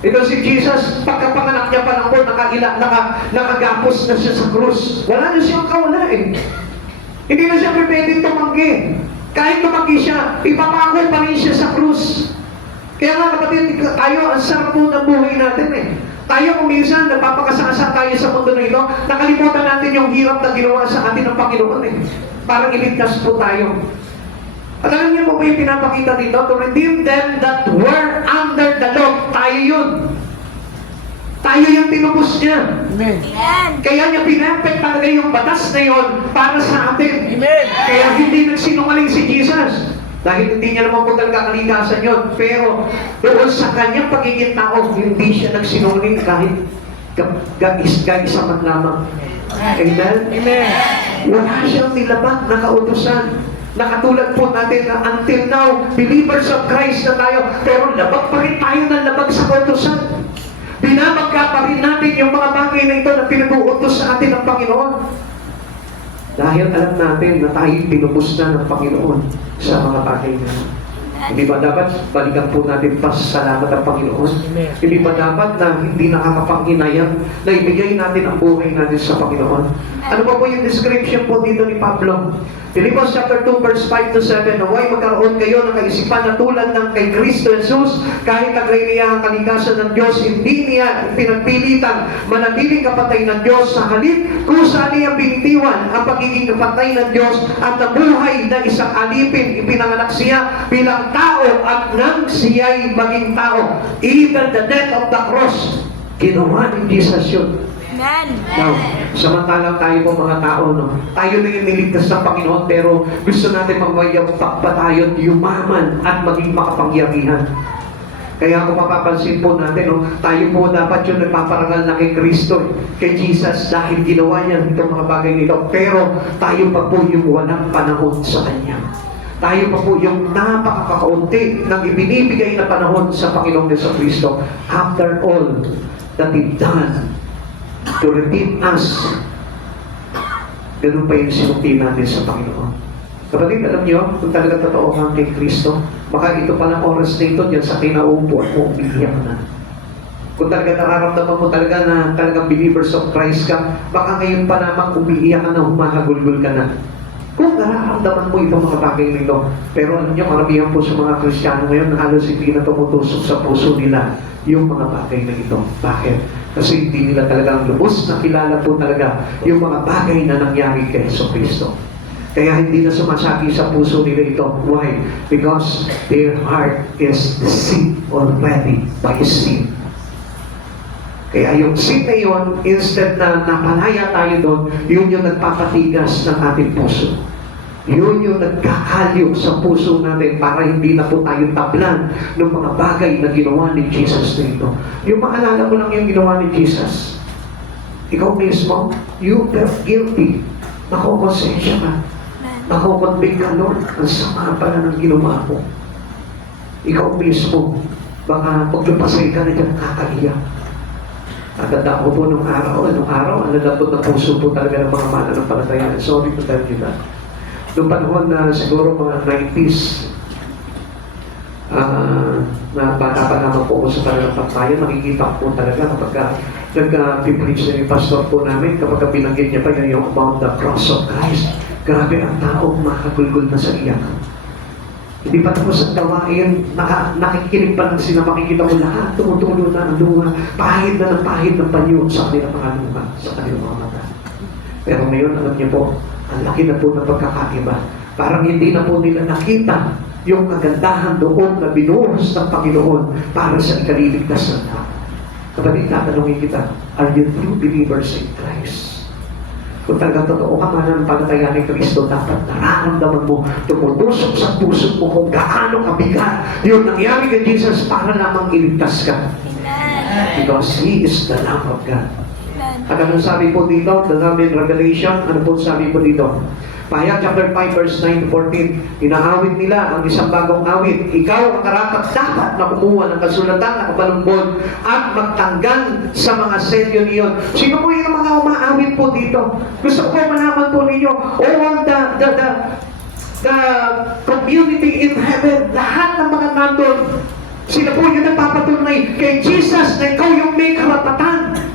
Ito si Jesus, pagkapanganak niya pa lang po, nakagapos na siya sa krus. Wala na siyang kawalan. Hindi na siya pwedeng tumanggi. Kahit tumanggi siya, ipapako pa rin siya sa krus. Kaya nga kapatid, tayo, ang sarap po ng buhay natin Tayo kung minsan, nagpapakasasa tayo sa mundo na ito, nakalimutan natin yung hirap na ginawa sa atin ng Panginoon Parang iligtas po tayo. At alam niyo po ba yung pinapakita dito? To redeem them that were under the law. Tayo yun. Tayo yung tinubos niya. Amen. Kaya niya pinapek talaga yung batas na yun para sa atin. Amen. Kaya hindi nagsinungaling si Jesus. Dahil hindi niya naman po talaga kalikasan yun. Pero doon sa kanyang pagiging tao, hindi siya nagsinungaling kahit isa man lamang. Amen? Amen. Wala siyang nilabag na kautusan. Nakatulad po natin na until now, believers of Christ na tayo, pero labag pa rin tayo ng labag sa kautusan. Binabagka pa rin natin yung mga bagay na ito na pinag-uutos sa atin ng Panginoon. Dahil alam natin na tayo pinubos na ng Panginoon sa mga bagay na ito. Hindi ba dapat balikan po natin pasasalamat ang Panginoon? Hindi ba dapat na hindi nakakapanghinayang na ibigay natin ang buhay natin sa Panginoon? Ano ba po yung description po dito ni Pablo? Philippians chapter 2 verse 5 to 7, naway magkaroon kayo ng kaisipan na tulad ng kay Kristo Jesus, kahit taglay niya ang kalikasan ng Diyos, hindi niya pinagpilitan manatiling kapatay ng Diyos, sa halip kung saan niya binitiwan ang pagiging kapatay ng Diyos at nabuhay na isang alipin, ipinanganak siya bilang tao at nang siya'y maging tao. Even the death of the cross, ginawa ni Jesus yun. Amen. Now, samantalang tayo po mga tao, no? Tayo na yung niligtas ng Panginoon, pero gusto natin magmayampak pa tayo, yumaman at maging makapangyarihan. Kaya kung mapapansin po natin, no, tayo po dapat yung nagpaparangal na kay Kristo, kay Jesus, dahil ginawa niya itong mga bagay nito. Pero tayo pa po yung walang panahon sa Kanya. Tayo pa po yung napakakaunti ng ibinibigay na panahon sa Panginoong Yesu Kristo. After all that He done to redeem us, ganun pa yung sinukti natin sa Panginoon. Kapatid, alam niyo, kung talaga totoo kang kay Kristo, baka ito palang oras na ito, dyan sa kinaupo at mo umiiyak na. Kung talaga nararamdaman mo talaga na talagang believers of Christ ka, baka ngayon pa namang umiiyak ka na, humahagulgul ka na. Kung nararamdaman mo itong mga bagay nito, pero alam niyo, karamihan po sa mga Kristiyano ngayon, halos hindi na tumutusok sa puso nila yung mga bagay na ito. Bakit? Kasi hindi nila talagang lubos na kilala po talaga yung mga bagay na nangyari kay Yesu Kristo. Kaya hindi na sumasaki sa puso nila ito. Why? Because their heart is deceived already by sin. Kaya yung sin na yun, instead na napalaya tayo doon, yun yung nagpapatigas ng ating puso. Yun yung nagkakalyo sa puso natin para hindi na po tayo tablan ng mga bagay na ginawa ni Jesus dito. Yung maalala mo lang yung ginawa ni Jesus. Ikaw mismo, you felt guilty. Nakukonsensya ka. Nakukonvict ka, Lord. Ang sama pala ng ginawa mo. Ikaw mismo, baka paglupasay ka na dyan, kakaiyak. Natanda ko po nung araw, ang lalapot ng puso po talaga ng mga mananampalataya. Sorry to tell you that. Noong panahon na siguro mga 90s, na bata pa naman po ako sa pananampalataya, nakikita ko po talaga kapag nag-preach na yung pastor po namin, kapag binanggit niya pa yung about the cross of Christ, grabe ang tao, makagulgul na sa iyak. Hindi pa tapos ang gawain, nakikinig pa lang sila, makikita mo lahat, tumutulo na ang luha, pahid na ng panyo sa kanilang mga luha, sa kanilang mga mata. Pero ngayon, alam niyo po, ang laki na po ng pagkakaiba. Parang hindi na po nila nakita yung kagandahan doon na binuhos ng Panginoon para sa ikaliligtas ng tao. Kapatid, tatanungin kita, are you true believers in Christ? Kung talagang totoo ka man ang palataya ni Kristo, dapat nararamdaman mo, tumutusok sa puso mo kung gaano kabigat yung nangyari kay Jesus para lamang iligtas ka. Because He is the Lamb of God. At anong sabi po dito, the Lamb in Revelation, ano po sabi po dito? Pahayag chapter 5 verse 9 to 14, inaawit nila ang isang bagong awit. Ikaw ang karapat dapat na kumuha ng kasulatan na kabalumbon at magtanggal sa mga selyo niyon. Sino po yung mga umaawit po dito? Gusto ko malaman po ninyo, all the community in heaven, lahat ng mga nandun, sila po yung nagpapatunay kay Jesus na ikaw yung may karapatan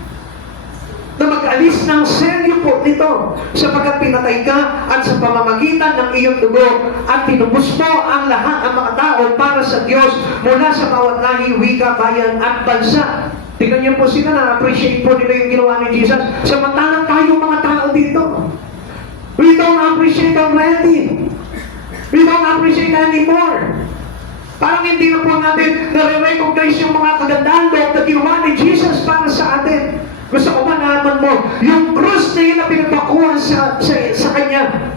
na mag-alis ng selyo po nito sapagkat pinatay ka at sa pamamagitan ng iyong dugo at tinubos mo ang lahat ng mga tao para sa Diyos mula sa bawat lahi, wika, bayan at bansa. Tingnan niyo po sila, na-appreciate po nila yung ginawa ni Jesus. Samantalang tayo mga tao dito, we don't appreciate already. We don't appreciate anymore. Parang hindi na po natin nare-recognize yung mga kagandahan na ginawa ni Jesus para sa atin. Gusto ko malaman mo, yung cross na yun na pinapakuha sa Kanya.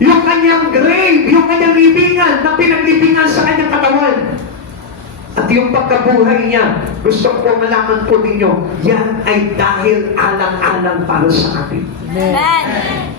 Yung Kanyang grave, yung Kanyang libingan na pinaglibingan sa Kanyang katawan. At yung pagkabuhay niya, gusto ko malaman po ninyo, yan ay dahil alang-alang para sa atin. Amen.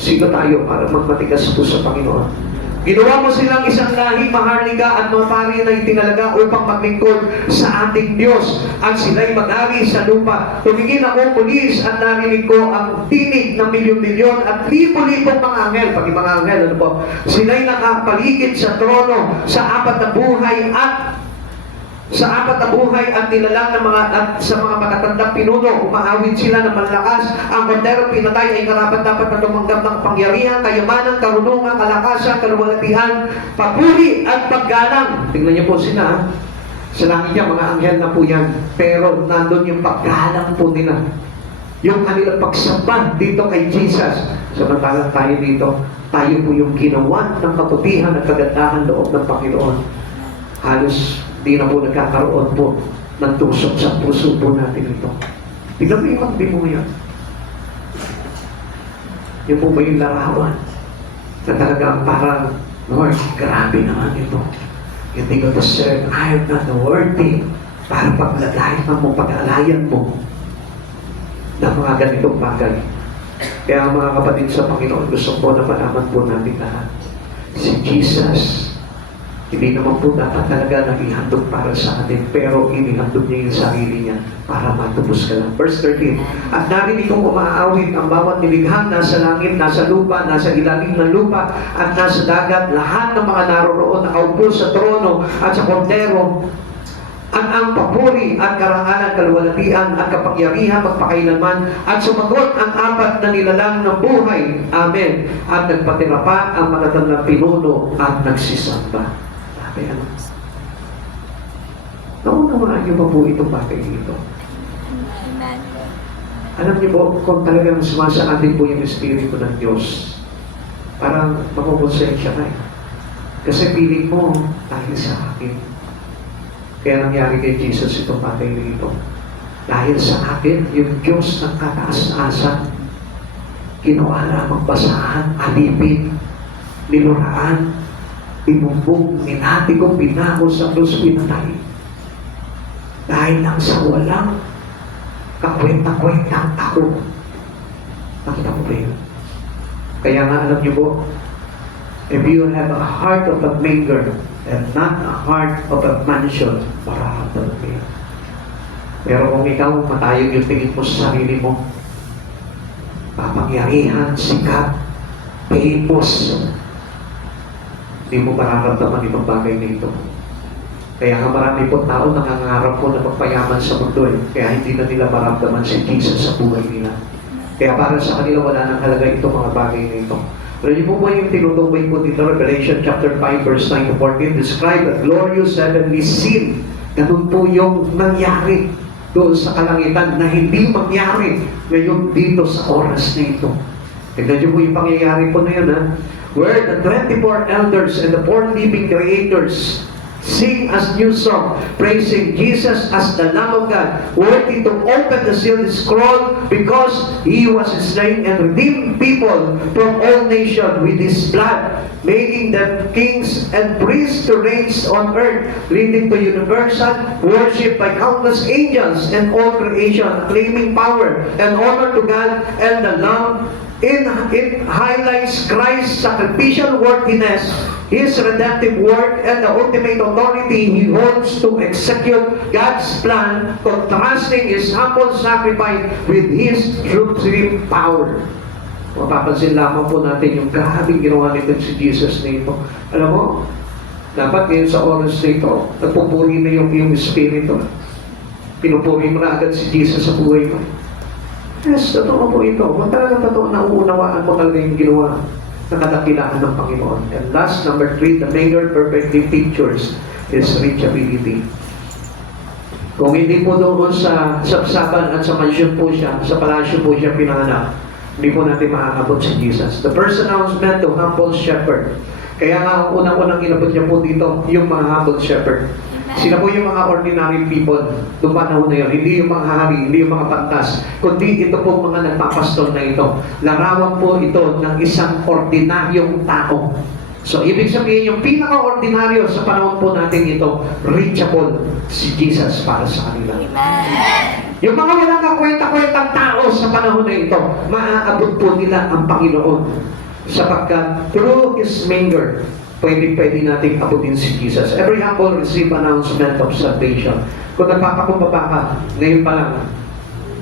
Sino tayo para magmatigas po sa Panginoon? Ginawa mo silang isang lahi, maharlika at mapari na itinalaga upang maglingkod sa ating Diyos. At sila'y mag-ari sa lupa. Tumingin ako, pulis, at narinig ko ang tinig ng milyon-milyon at libo-libong mga anghel. Pag mga anghel, ano po? Sila'y nakapaligid sa trono, sa apat na buhay at Sa apat na buhay at nilalang ng mga at sa mga matatandang pinuno, umaawit sila ng malakas. Ang kordero pinatay ay karapat-dapat na tumanggap ng pangyarihan, kayamanan, karunungan, kalakasan, kaluwalhatian, papuri at paggalang. Tingnan niyo po sila, ha? Sa langit niya, mga anghel na po yan. Pero nandun yung paggalang po nila. Yung kanilang pagsamba dito kay Jesus. Samantalang tayo dito, tayo po yung ginawa ng kabutihan at kagandahan loob ng Panginoon. Halos di na po nagkakaroon po ng tusok sa puso po natin ito. Tignan mo yung hindi mo yan. Yan po ba yung larawan? Na talagang parang, Lord, grabe naman ito. Hindi ko deserve, I am not worthy. Para paglagayan mo, pag-alayan mo ng mga ganitong bagay. Kaya mga kapatid sa Panginoon, gusto ko na malaman po natin lahat. Si Jesus, hindi naman po dapat talaga naghihandog para sa atin, pero inihandog niya yung sarili niya para matubos ka lang. Verse 13, at narinig kong umaawit ang bawat nilikha, nasa langit, nasa lupa, nasa ilalim ng lupa, at nasa dagat, lahat ng mga naroroon nakaupo sa trono at sa kordero, at ang papuri at karangalan, kaluwalhatian at kapangyarihan magpakailanman, at sumagot ang apat na nilalang ng buhay. Amen. At nagpatira pa ang matatandang pinuno at nagsisamba. Kaya naunawaan niyo ba po itong bagay dito? Amen. Alam niyo po, kung talagang sumasa atin po yung Espiritu ng Diyos, parang mapuponsensya ka eh. Kasi piling mo dahil sa akin. Kaya nangyari kay Jesus itong bagay dito. Dahil sa akin, yung Diyos ng kataas-asan, ginawa lamang basahan, alipin, niluraan, binumbong, minati kong pinako sa krus, pinatay. Dahil lang sa walang kakwenta-kwentang ako. Nakita mo ba yun? Kaya nga alam niyo po, if you have a heart of a manger and not a heart of a mansion, marahatol kayo. Pero kung ikaw matayog yung tingin mo sa sarili mo, papangyarihan, sikat, famous, hindi mo mararamdaman itong bagay na ito. Kaya nga marami po tao nangangarap po na magpayaman sa mundo eh. Kaya hindi na nila maramdaman si Jesus sa buhay nila. Kaya para sa kanila wala nang halaga itong mga bagay na ito. Pero yun po ba yung tinutukoy po dito, Revelation chapter 5 verse 9 to 14, describe a glorious heavenly scene. Ganun po yung nangyari doon sa kalangitan na hindi mangyari ngayon dito sa oras na ito. Tignan niyo po yung pangyayari po na yun, ha? Where the 24 elders and the 4 living creators sing as new song, praising Jesus as the Lamb of God, worthy to open the sealed scroll, because He was slain and redeemed people from all nations with His blood, making them kings and priests to reign on earth, leading to universal worship by countless angels and all creation, claiming power and honor to God and the Lamb. It highlights Christ's sacrificial worthiness, His redemptive work, and the ultimate authority He holds to execute God's plan, contrasting His humble sacrifice with His supreme power. Mapapansin lamang po natin yung grabe ginawa nito si Jesus na ito. Alam mo, dapat ngayon sa oras na ito, nagpupuri na yung Espiritu. Pinupuri mo na agad si Jesus sa buhay mo. Yes, totoo po ito. Kung talagang totoo na uunawaan mo talaga yung ginawa na kadakilaan ng Panginoon. And last, number 3, the manger perfectly pictures is reachability. Kung hindi po doon sa sapsapan at sa mansyon po siya, sa palasyo po siya pinanganak, hindi po natin maaabot si Jesus. The first announcement to humble shepherd. Kaya nga, unang-unang inabot niya po dito, yung mga humble shepherd. Sila po yung mga ordinary people noong panahon na yun. Hindi yung mga hari, hindi yung mga pantas, kundi ito po mga nagpapastol na ito. Larawan po ito ng isang ordinaryong tao. So, ibig sabihin yung pinaka-ordinaryo sa panahon po natin ito, reachable si Jesus para sa kanila. Amen. Yung mga walang kakwenta-kwentang tao sa panahon na ito, maaabot po nila ang Panginoon. Sapagkat through His manger, pwede nating abutin si Jesus. Every humble receive announcement of salvation. Kung nagpapakumbaba ka, ngayon pa lang.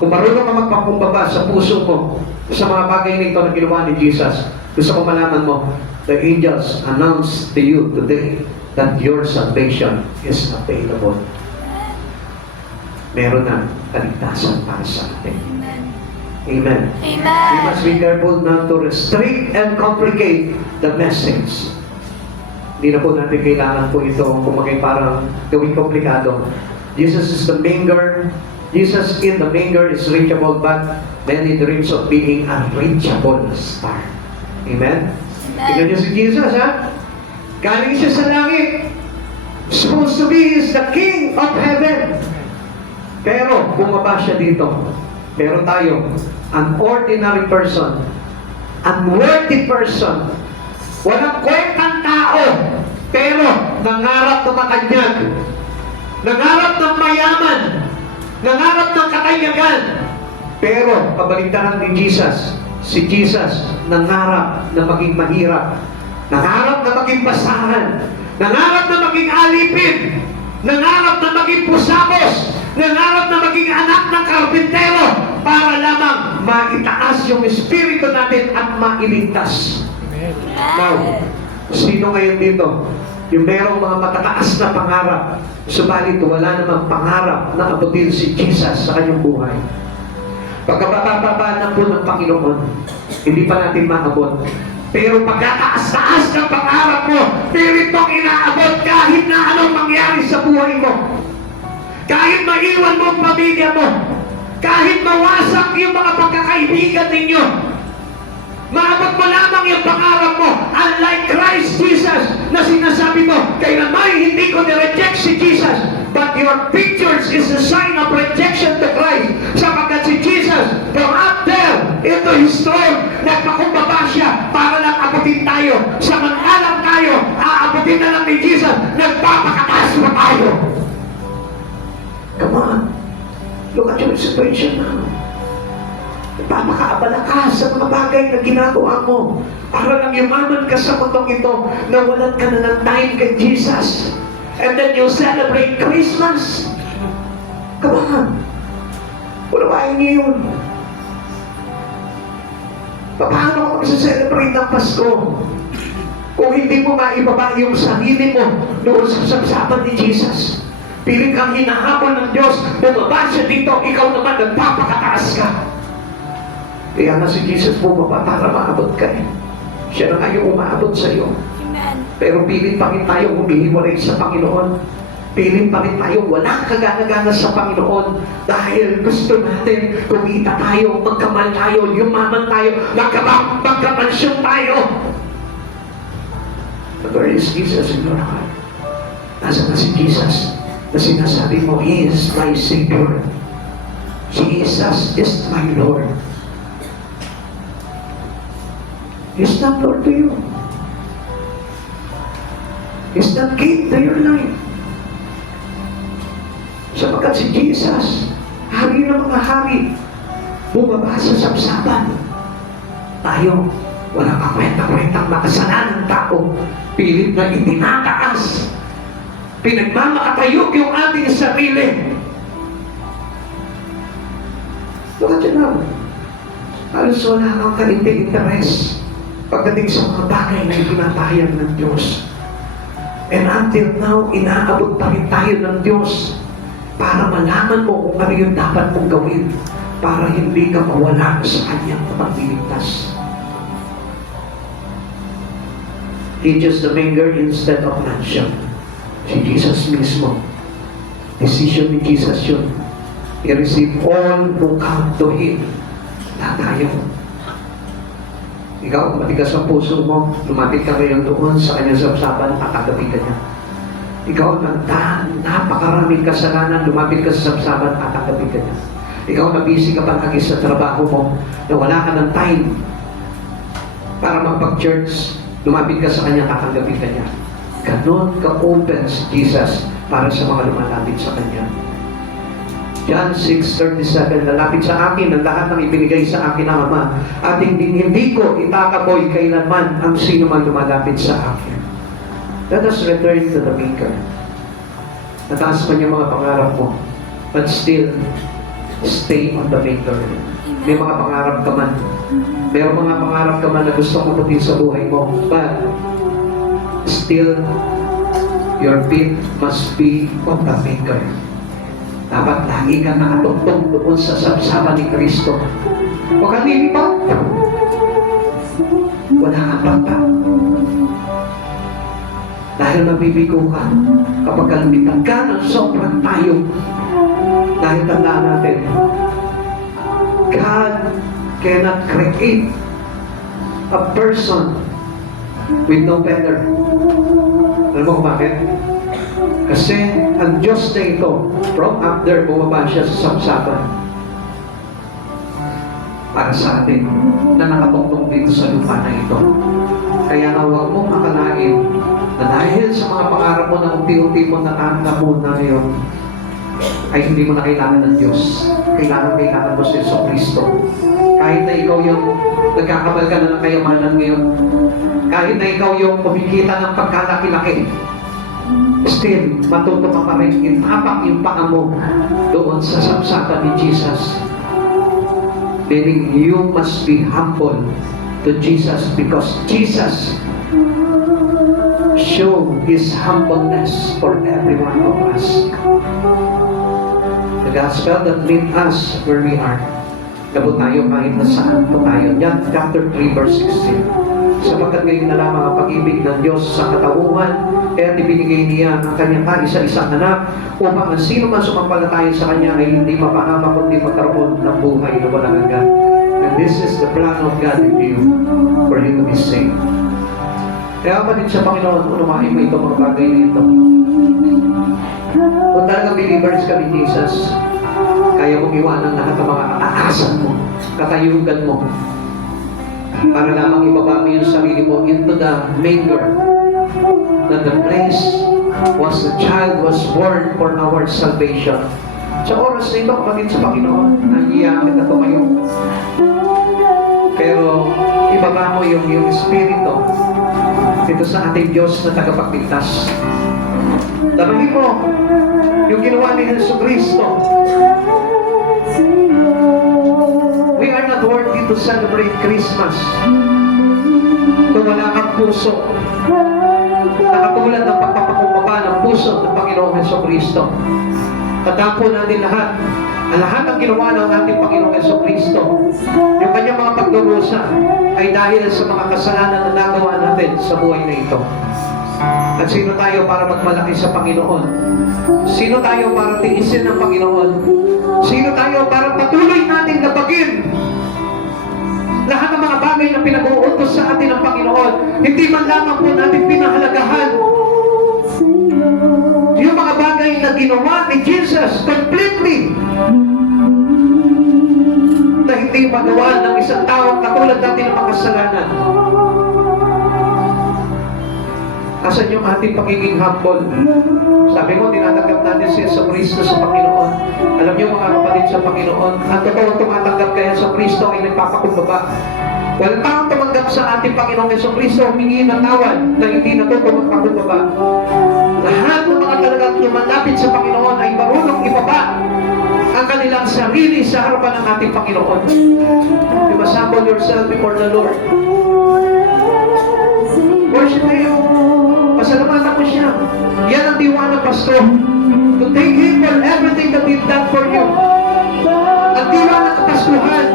Kung marunong ka magpakumbaba sa puso mo, sa mga bagay na ito na ginawa ni Jesus, gusto ko malaman mo, the angels announce to you today that your salvation is available. meron na kaligtasan para sa atin. Amen. Amen. Amen. We must be careful not to restrict and complicate the message. Hindi na po natin kailangan po ito kumagay parang gawing komplikado. Jesus is the manger. Jesus in the manger is reachable, but many dreams of being unreachable star. Amen? Tingnan niyo si Jesus, ha? Galing siya sa langit. Supposed to be, He is the King of heaven. Pero, bumaba siya dito. Pero tayo, an ordinary person, unworthy person, walang kwentang tao, pero nangarap ng makanyag, nangarap ng mayaman, nangarap ng katayagan. Pero, kabaligtaran ni Jesus, si Jesus nangarap na maging mahirap, nangarap na maging basahan, nangarap na maging alipin, nangarap na maging pusabos, nangarap na maging anak ng karpintero para lamang maitaas yung espiritu natin at mailigtas. Now, sino ngayon dito? Yung merong mga matataas na pangarap, subalit wala namang pangarap na abutin si Jesus sa kanyang buhay. Pagkabababa na po ng Panginoon, hindi pa natin maabot. Pero pagkataas-taas ng pangarap mo, pero itong inaabot kahit na anong mangyari sa buhay mo. Kahit maiwan mo ang pamilya mo, kahit mawasak yung mga pagkakaibigan ninyo, maabot mo lamang yung pangarap mo. Unlike Christ Jesus na sinasabi mo, kailanman hindi ko nireject si Jesus, but your pictures is a sign of rejection to Christ. Sapagkat si Jesus, from up there into His throne, nagpakumbaba siya para lang abutin tayo. Samantalang tayo, aabutin na lang ni Jesus, nagpapakataas pa tayo. Come on. Look at your situation now. Nagpapakaabala ka sa mga bagay na ginagawa mo. Para lang yumaman ka sa mundong ito na walan ka na ng time kay Jesus. And then you celebrate Christmas. Come on. Unawain niyo yun. Paano ko magsa-celebrate ng Pasko? Kung hindi mo maibaba yung sarili mo doon sa sabsaban ni Jesus. Piling kang hinahabol ng Diyos, bumaba siya dito, ikaw naman nagpapakataas ka. Kaya na si Jesus bumaba para maabot ka eh. Siya na nga yung umaabot sa iyo. Amen. Pero piling pa rin tayo humihiwalay sa Panginoon. Piling pa rin tayo walang kagana-gana sa Panginoon dahil gusto natin kumita tayo, magkaman tayo, yumaman tayo, magkamansyon tayo. But where is Jesus in your heart? Nasa na si Jesus? Na sinasabi mo, He is my Savior. Jesus is my Lord. He's not Lord to you. He's not King to your life. Sapagkat si Jesus, hari ng mga hari, bumaba sa sabsaban. Tayo, wala pa kwenta-kwentang makasalanan ng tao, pilit na itinataas. Pinagmamakatayog yung ating sarili. Look at you now. Halos wala kang kainti-interes pagdating sa mga bagay na itinatahayag ng Diyos. And until now, inaabot pa rin tayo ng Diyos para malaman mo kung ano yung dapat mong gawin para hindi ka mawala sa Kanyang pagliligtas. He just the manger instead of mansion. Si Jesus mismo. Decision ni Jesus yun. I-receive all who come to Him. Lahat tayo. Ikaw, matigas ang puso mo, lumapit ka ngayon doon sa kanyang sabsaban, tatagabi ka niya. Ikaw, napakaraming kasalanan, lumapit ka sa sabsaban, tatagabi ka niya. Ikaw, nabisi ka palagi sa trabaho mo, na wala ka ng time para magpag-church, lumapit ka sa kanya, tatagabi ka niya. Ganon ka-open si Jesus para sa mga lumalapit sa kanya. John 6:37, lalapit sa akin ang lahat ng ibinigay sa akin ng Ama at hindi ko itakaboy kailanman ang sino man lumalapit sa akin. Let us return to the Maker. Nataas man yung mga pangarap mo, but still stay on the Maker. May mga pangarap ka man. May mga pangarap ka man na gusto mong putin sa buhay mo, but still your feet must be on the Maker. Dapat lagi kang nakatugtog doon sa sapsapan ni Kristo. Huwag kang lilipat. Wala kang bangka. Dahil mabibigo ka kapag kalamitan ka ng sobrang tayo. Dahil tandaan natin, God cannot create a person with no better. Alam mo kung bakit? Kasi ang Diyos na ito, from up there, bumaba siya sa sapsapan para sa atin na nakatungtong dito sa lupa na ito. Kaya nga huwag mong akalain na dahil sa mga pangarap mo na unti-unti mo natanggapon na ngayon, ay hindi mo na kailangan ng Diyos. Kailangan mo si Kristo. Kahit na ikaw yung nagkakabal ka na ng kayamanan ngayon, kahit na ikaw yung kumikita ng pagkalaki-laki, still, matuto ka pa rin itapak yung paa mo doon sa sapsapan ni Jesus. Meaning, you must be humble to Jesus because Jesus showed His humbleness for every one of us. The gospel that meet us where we are. Labot tayo kahit na saan po tayo. Yan, chapter 3, verse 16. Sapagkat ngayon na lamang ang pag-ibig ng Diyos sa katauhan, kaya ibinigay niya ang kanyang kaisa-isang anak upang ang sino man sumampalataya sa kanya ay hindi mapahama kundi magkaroon ng buhay na walang hanggan. And this is the plan of God with you for you to be saved. Kaya kapatid sa Panginoon, unumahin mo itong mga bagay na ito. Kung talagang believers ka ni Jesus, kaya mong iwanan lahat ng mga kataasan mo, katayugan mo, para lamang ibaba mo yung sarili mo into the manger, that the place was the child was born for our salvation. Sa oras na ito, kapatid sa Panginoon, nangyayakit na ito kayo. Pero ibaba mo yung Espiritu dito sa ating Diyos na tagapagligtas. Tanungin mo yung ginawa ni Jesucristo. We are not worthy to celebrate Christmas kung wala kang puso na katulad ng pagpapakumbaba ng puso ng Panginoong Jesucristo. Tandaan po natin lahat, ang lahat ng ginawa ng ating Panginoong Jesucristo, yung kanyang mga pagdurusa ay dahil sa mga kasalanan na nagawa natin sa buhay na ito. At sino tayo para magmalaki sa Panginoon? Sino tayo para tiisin ng Panginoon? Sino tayo para patuloy natin labagin lahat ng mga bagay na pinag-uutos sa atin ng Panginoon? Hindi man lamang po natin pinahalagahan yung mga bagay na ginawa ni Jesus completely na hindi magawa ng isang taong katulad natin ng makasalanan. Asan yung ating pagiging humble? Sabi mo, tinatanggap natin si Jesucristo sa Panginoon. Alam niyo mga kapatid sa Panginoon, ang totoo tumatanggap kay Jesucristo ay nagpapakumbaba. Walang taong tumanggap sa ating Panginoong Jesucristo, humingi ng tawad na hindi natutumakpakumbaba. Lahat ng mga talagang lumalapit sa Panginoon ay marunong ibaba ang kanilang sarili sa harapan ng ating Panginoon. You must humble yourself before the Lord. Worship Him. Pasalamatan mo siya. Yan ang diwa ng pastor. To thank Him for everything that He's done for you. Ang diwa ng kapaskuhan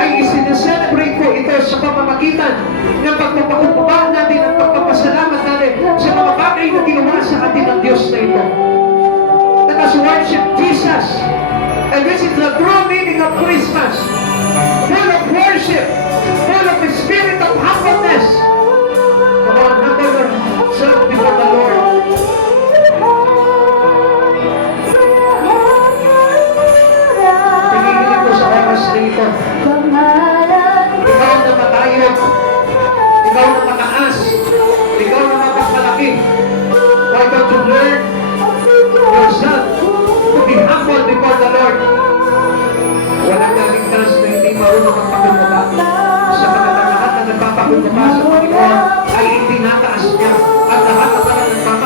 ay isineselebrate ko ito sa pamamagitan ng pagpapakumbaba natin at pagpapasalamat natin sa mga bagay na ginawa sa atin ng Diyos na ito. Let us worship Jesus. And this is the true meaning of Christmas. Full of worship. Full of the spirit of humbleness. Come on, humble yourself before the Lord. Tingin ko sa oras na ito. Ikaw na matayog. Ikaw na mataas. Ikaw na mapagmalaki. Why don't you learn yourself to be humble before the Lord? Walang naligtas na hindi marunong ang pakumbaba. Sa mga lahat na nagpapakumbaba sa Panginoon ay itinataas niya at lahat na nagpapakumbaba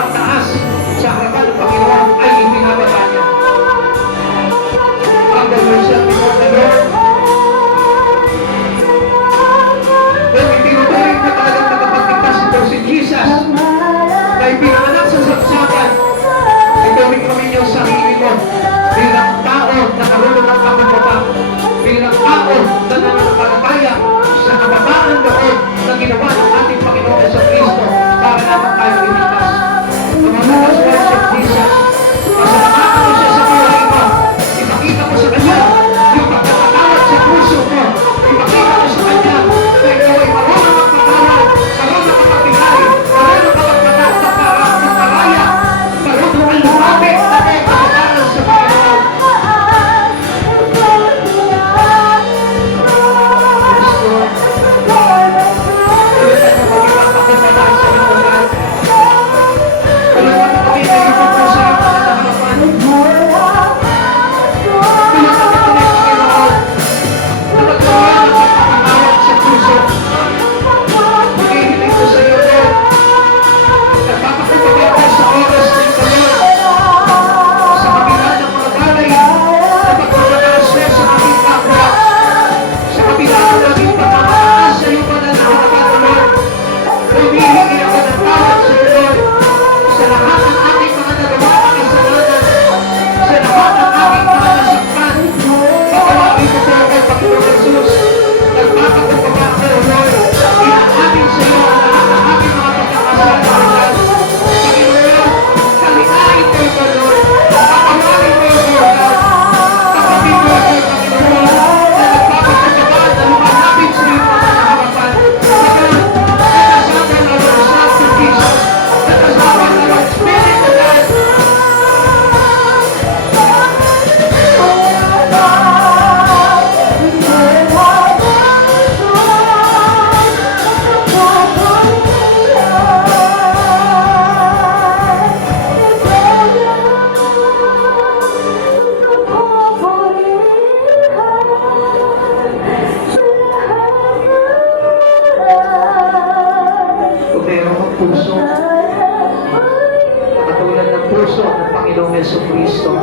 Jesucristo.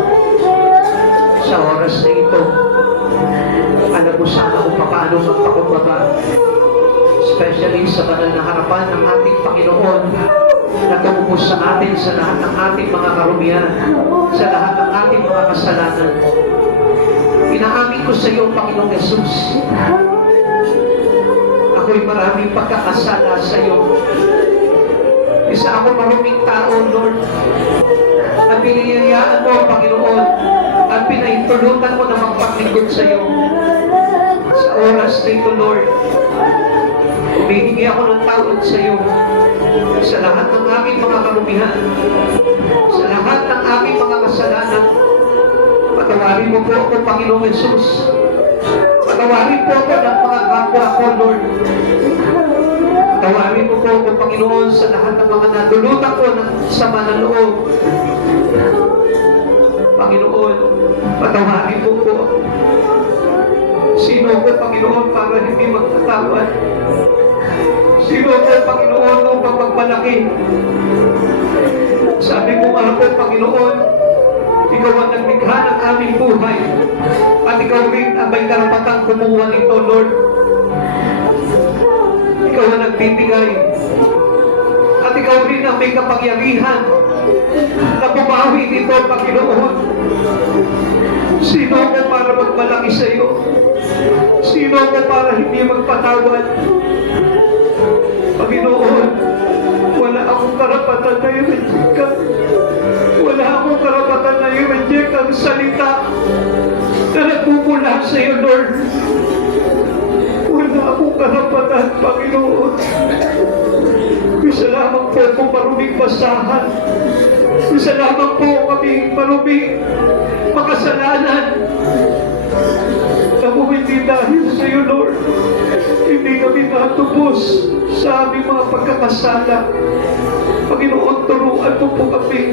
Sa oras na ito, alam mo sana kung paano magpakumbaba, especially sa banal na harapan ng ating Panginoon na tumubos sa atin sa lahat ng ating mga karumihan, sa lahat ng ating mga kasalanan. Inaamin ko sa iyo, Panginoong Jesus, ako'y maraming pagkakasala sa iyo. Isa ako maruming tao, Lord. At piniyayaan mo, Panginoon, at pinahintulutan mo na magpaglingkod sa iyo. Sa oras na ito, Lord, humihingi ako ng tawad sa iyo sa lahat ng aming mga karumihan, sa lahat ng aming mga kasalanan. Patawarin mo po ako, Panginoong Jesus. Patawarin po ako ng mga kapwa ko, Lord. Patawarin mo po ako, Panginoon, sa lahat ng mga nadulutan ko ng sama ng loob. Panginoon, patawarin mo po. Sino ko, Panginoon, para hindi magtatawad? Sino ko, Panginoon, upang magmalaki? Sabi mo nga po, Panginoon, ikaw ang naglikha ng aming buhay. At ikaw rin ang may karapatang kumuha nito, Lord. Ikaw ang nagbibigay. At ikaw rin ang may kapangyarihan na bumawi nito, Panginoon. Sino ko para magmalaki sa iyo? Sino ko para hindi magpatawad? Panginoon, wala akong karapatan na i-reject ka. Wala akong karapatan na i-reject ang salita na nagmumula sa iyo, Lord. Wala akong karapatan, Panginoon. Isa lamang po kung maruming basahan. Isa lamang po kami maruming makasalanan. Ako hindi dahil sa iyo, Lord. Hindi kami natubos sa aming mga pagkakasala. Panginoon, turuan mo po kami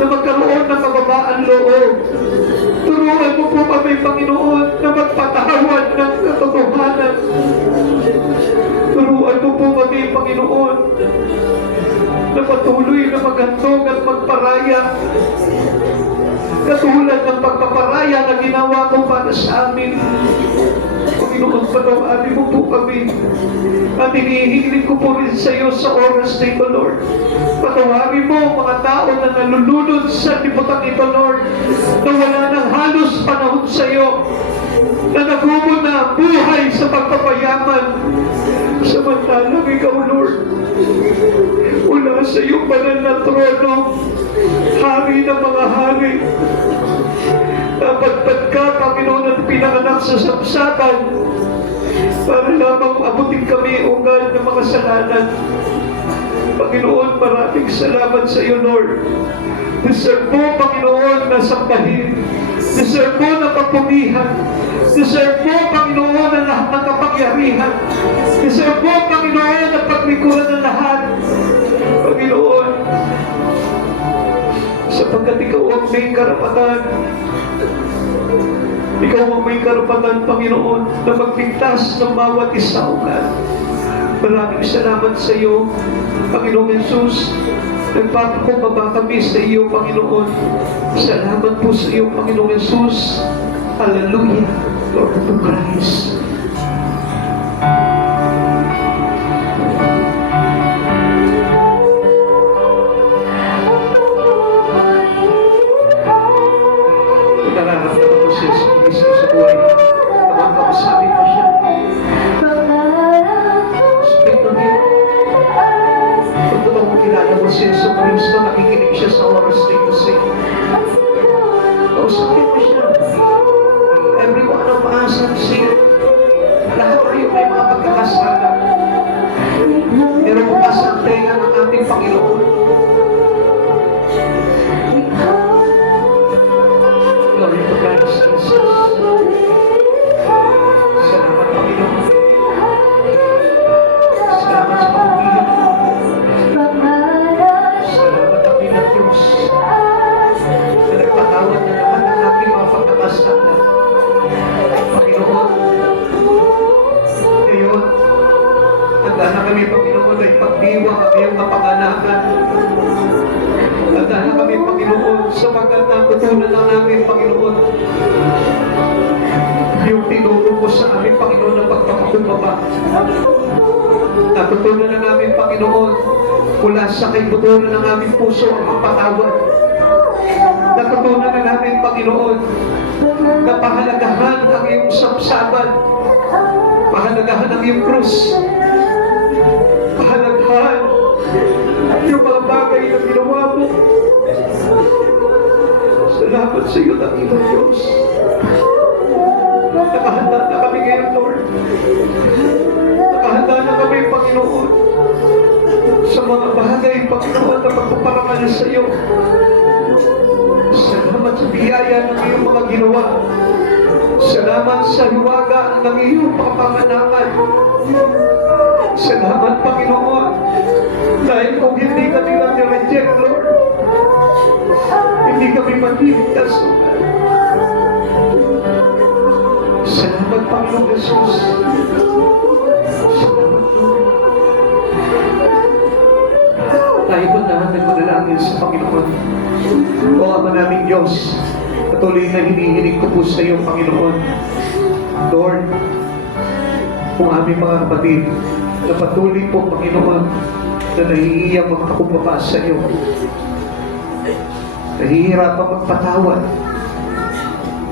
na magkaroon ng kababaan loob. Turuan mo po kami, Panginoon, na magpatawad ng katotohanan. Turuan mo po kami, Panginoon, na patuloy na maghandog at magparaya. Katulad ng pagpaparaya na ginawa mo para sa amin. Panginoon, patawarin mo po kami. At inihiling ko po rin sa iyo sa oras na ito, Lord. Patawarin mo mga tao na nalulunod sa liputan ito, Lord, na wala nang halos panahon sa iyo, na nagumon na ang buhay sa pagpapayaman. Samantalang ikaw, Lord, mula sa iyong banal na trono, hari ng mga hari, napagpad ka, Panginoon, at pinanganak sa sapsapan para lamang abutin kami ugal ng mga kasalanan. Panginoon, maraming salamat sa iyo, Lord. Deserve mo, Panginoon, na sambahin. Deserve mo na pagpumihan. Deserve mo, Panginoon, ang lahat ng kapangyarihan. Deserve mo, Panginoon, ang paglikuran ng lahat. Panginoon, sapagkat ikaw ang may karapatan. Ikaw ang may karapatan, Panginoon, na magligtas ng bawat isa ugat. Maraming salamat sa iyo, Panginoong Jesus. Nagpapakumbaba kami sa iyo, Panginoon. Salamat po sa iyo, Panginoong Jesus. Hallelujah, Lord of Christ. Kung nararamdaman mo si Jesus Cristo sa buhay, kapag kausapin mo siya, speak to Him. Kung totoong kilala mo si Jesus Cristo, nakikinig siya sa oras na ito sa iyo. Kausapin mo siya. Everyone of us have sinned. Lahat tayo may mga pagkakasala. Pero bukas ang tenga ng ating Panginoon. Glory to Christ Jesus. Salamat, Panginoon. Salamat sa pagpili mo. Salamat, ang Ina Diyos, na nagpatawad na lahat ng ating mga pagkakasala. Panginoon, ngayon, handa na kami, Panginoon, ay pagdiwa kami ang kapanganakan. Handa na kami, Panginoon, sapagkat natutunan lang namin, Panginoon, yung tinuro mo sa amin, Panginoon, na pagpapakumbaba. Natutunan na namin, Panginoon, mula sa kaibuturan ng aming puso ang magpatawad. Natutunan na namin, Panginoon, na pahalagahan ang iyong sapsaban, pahalagahan ang iyong krus, pahalagahan yung mga bagay na ginawa mo. Salamat sa iyo, Dakilang Diyos. Nakahanda na kami ngayon, Lord. Nakahanda na kami, Panginoon, sa mga bagay, Panginoon, na pagpaparangal sa iyo. Salamat sa biyaya ng iyong mga ginawa. Salamat sa hiwaga ng iyong panganganakan. Salamat, Panginoon, dahil kung hindi kami lang ni-reject, Lord, hindi kami matiligtas, Lord. Salamat, Panginoon Jesus. Salamat, Lord. Tayo po na nagmanalangin sa Panginoon. O Ama naming Diyos, patuloy na hinihiling ko po sa iyo, Panginoon. Lord, kung aming mga kapatid, na patuloy po, Panginoon, na nahihiyang magpakumbaba sa iyo. Nahihirapan magpatawad.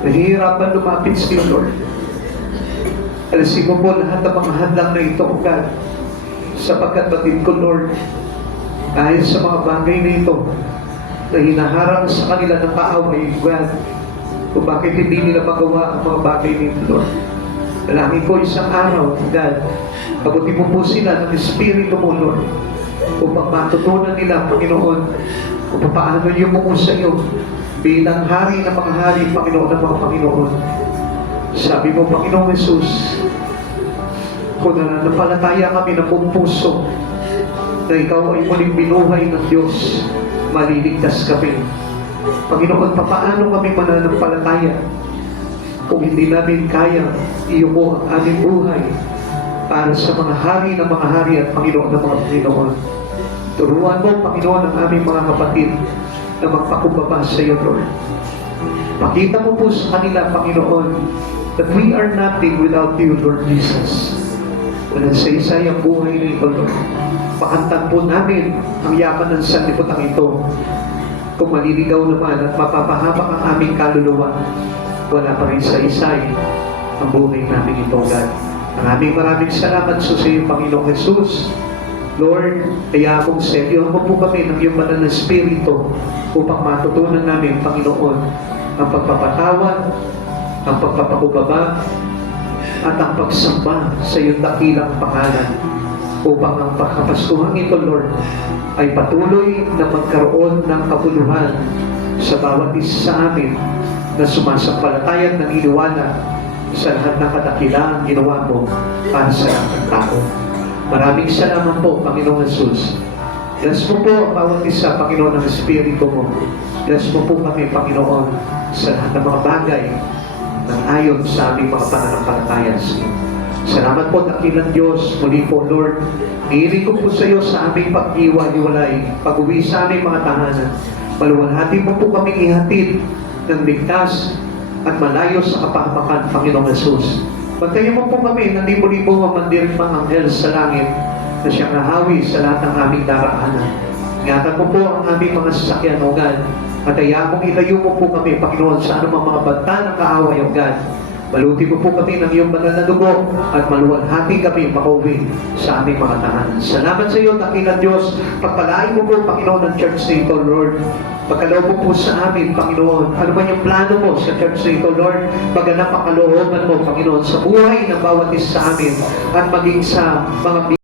Nahihirapan lumapit sa iyo, Lord. Alisin mo po lahat ng mga hadlang na ito, God. Sapagkat batid ko, Lord, dahil sa mga bagay na ito, na hinaharang sa kanila ng kaaway, God, kung bakit hindi nila magawa ang mga bagay nito, Lord. Dalangin ko isang araw, God, pagutin mo po sila ng Espiritu mo, Lord, upang matutunan nila, Panginoon, kung paano yung mo sa iyo bilang hari ng mga hari, Panginoon ng mga Panginoon. Sabi mo, Panginoon Jesus, kung nananampalataya kami ng buong puso na ikaw ay muling binuhay ng Diyos, maliligtas kami. Panginoon, paano kami mananampalataya kung hindi namin kaya iyo mo ang aming buhay para sa mga hari ng mga hari at Panginoon ng mga Panginoon. Turuan mo, Panginoon, ang aming mga kapatid na magpakumbaba sa iyo, Lord. Pakita mo po sa kanila, Panginoon, that we are nothing without you, Lord Jesus. Walang sa-isay ang buhay na ito, Lord. Pakantan po namin ang yaman ng sanlibutan ito. Kung maliligaw naman at mapapahamak ang aming kaluluwa, wala pa rin sa-isay ang buhay namin ito, God. Maraming salamat sa iyo, Panginoong Jesus. Lord, kaya akong seryohan mo po kami ng iyong banal na Espiritu upang matutunan namin, Panginoon, ang pagpapatawad, ang pagpapakubaba, at ang pagsamba sa iyong dakilang pangalan upang ang pagkapaskuhan ito, Lord, ay patuloy na magkaroon ng kabuluhan sa bawat isa sa amin na sumasampalataya ng iniwala sa lahat ng kadakilaan ginawa mo para sa lahat ng tao. Maraming salamat po, Panginoong Jesus. Bless mo po ang bawat isa, Panginoon, ng Espiritu mo. Bless mo po kami, Panginoon, sa lahat ng mga bagay ng ayon sa aming mga pananampalataya. Salamat po, dakilang Diyos. Muli po, Lord, hihiling ko po sa iyo sa aming pag-iwa-iwalay, pag-uwi sa aming mga tahanan. Maluwalhati mo po kami ihatid ng ligtas at malayo sa kapahamakan, Panginoong Jesus. Bantayan mo po kami ng libo-libo mamandiring mga anghel sa langit na siyang nahawi sa lahat ng aming daraanan. Ingatan mo po ang aming mga sasakyan, O God, at hayaan mong ilayo mo po kami, Panginoon, sa anumang mga banta ng kaaway, O God. Baluti mo po kami ng iyong banal na dugo at maluwalhati kami makauwi sa aming mga tahanan. Salamat sa iyo, dakilang Diyos. Pagpalain mo po, Panginoon, ng church na ito, Lord. Pagkaloob mo po sa amin, Panginoon. Ano man yung plano mo sa church na ito, Lord? Pagganap ang kalooban mo, Panginoon, sa buhay ng bawat isa sa amin at maging sa mga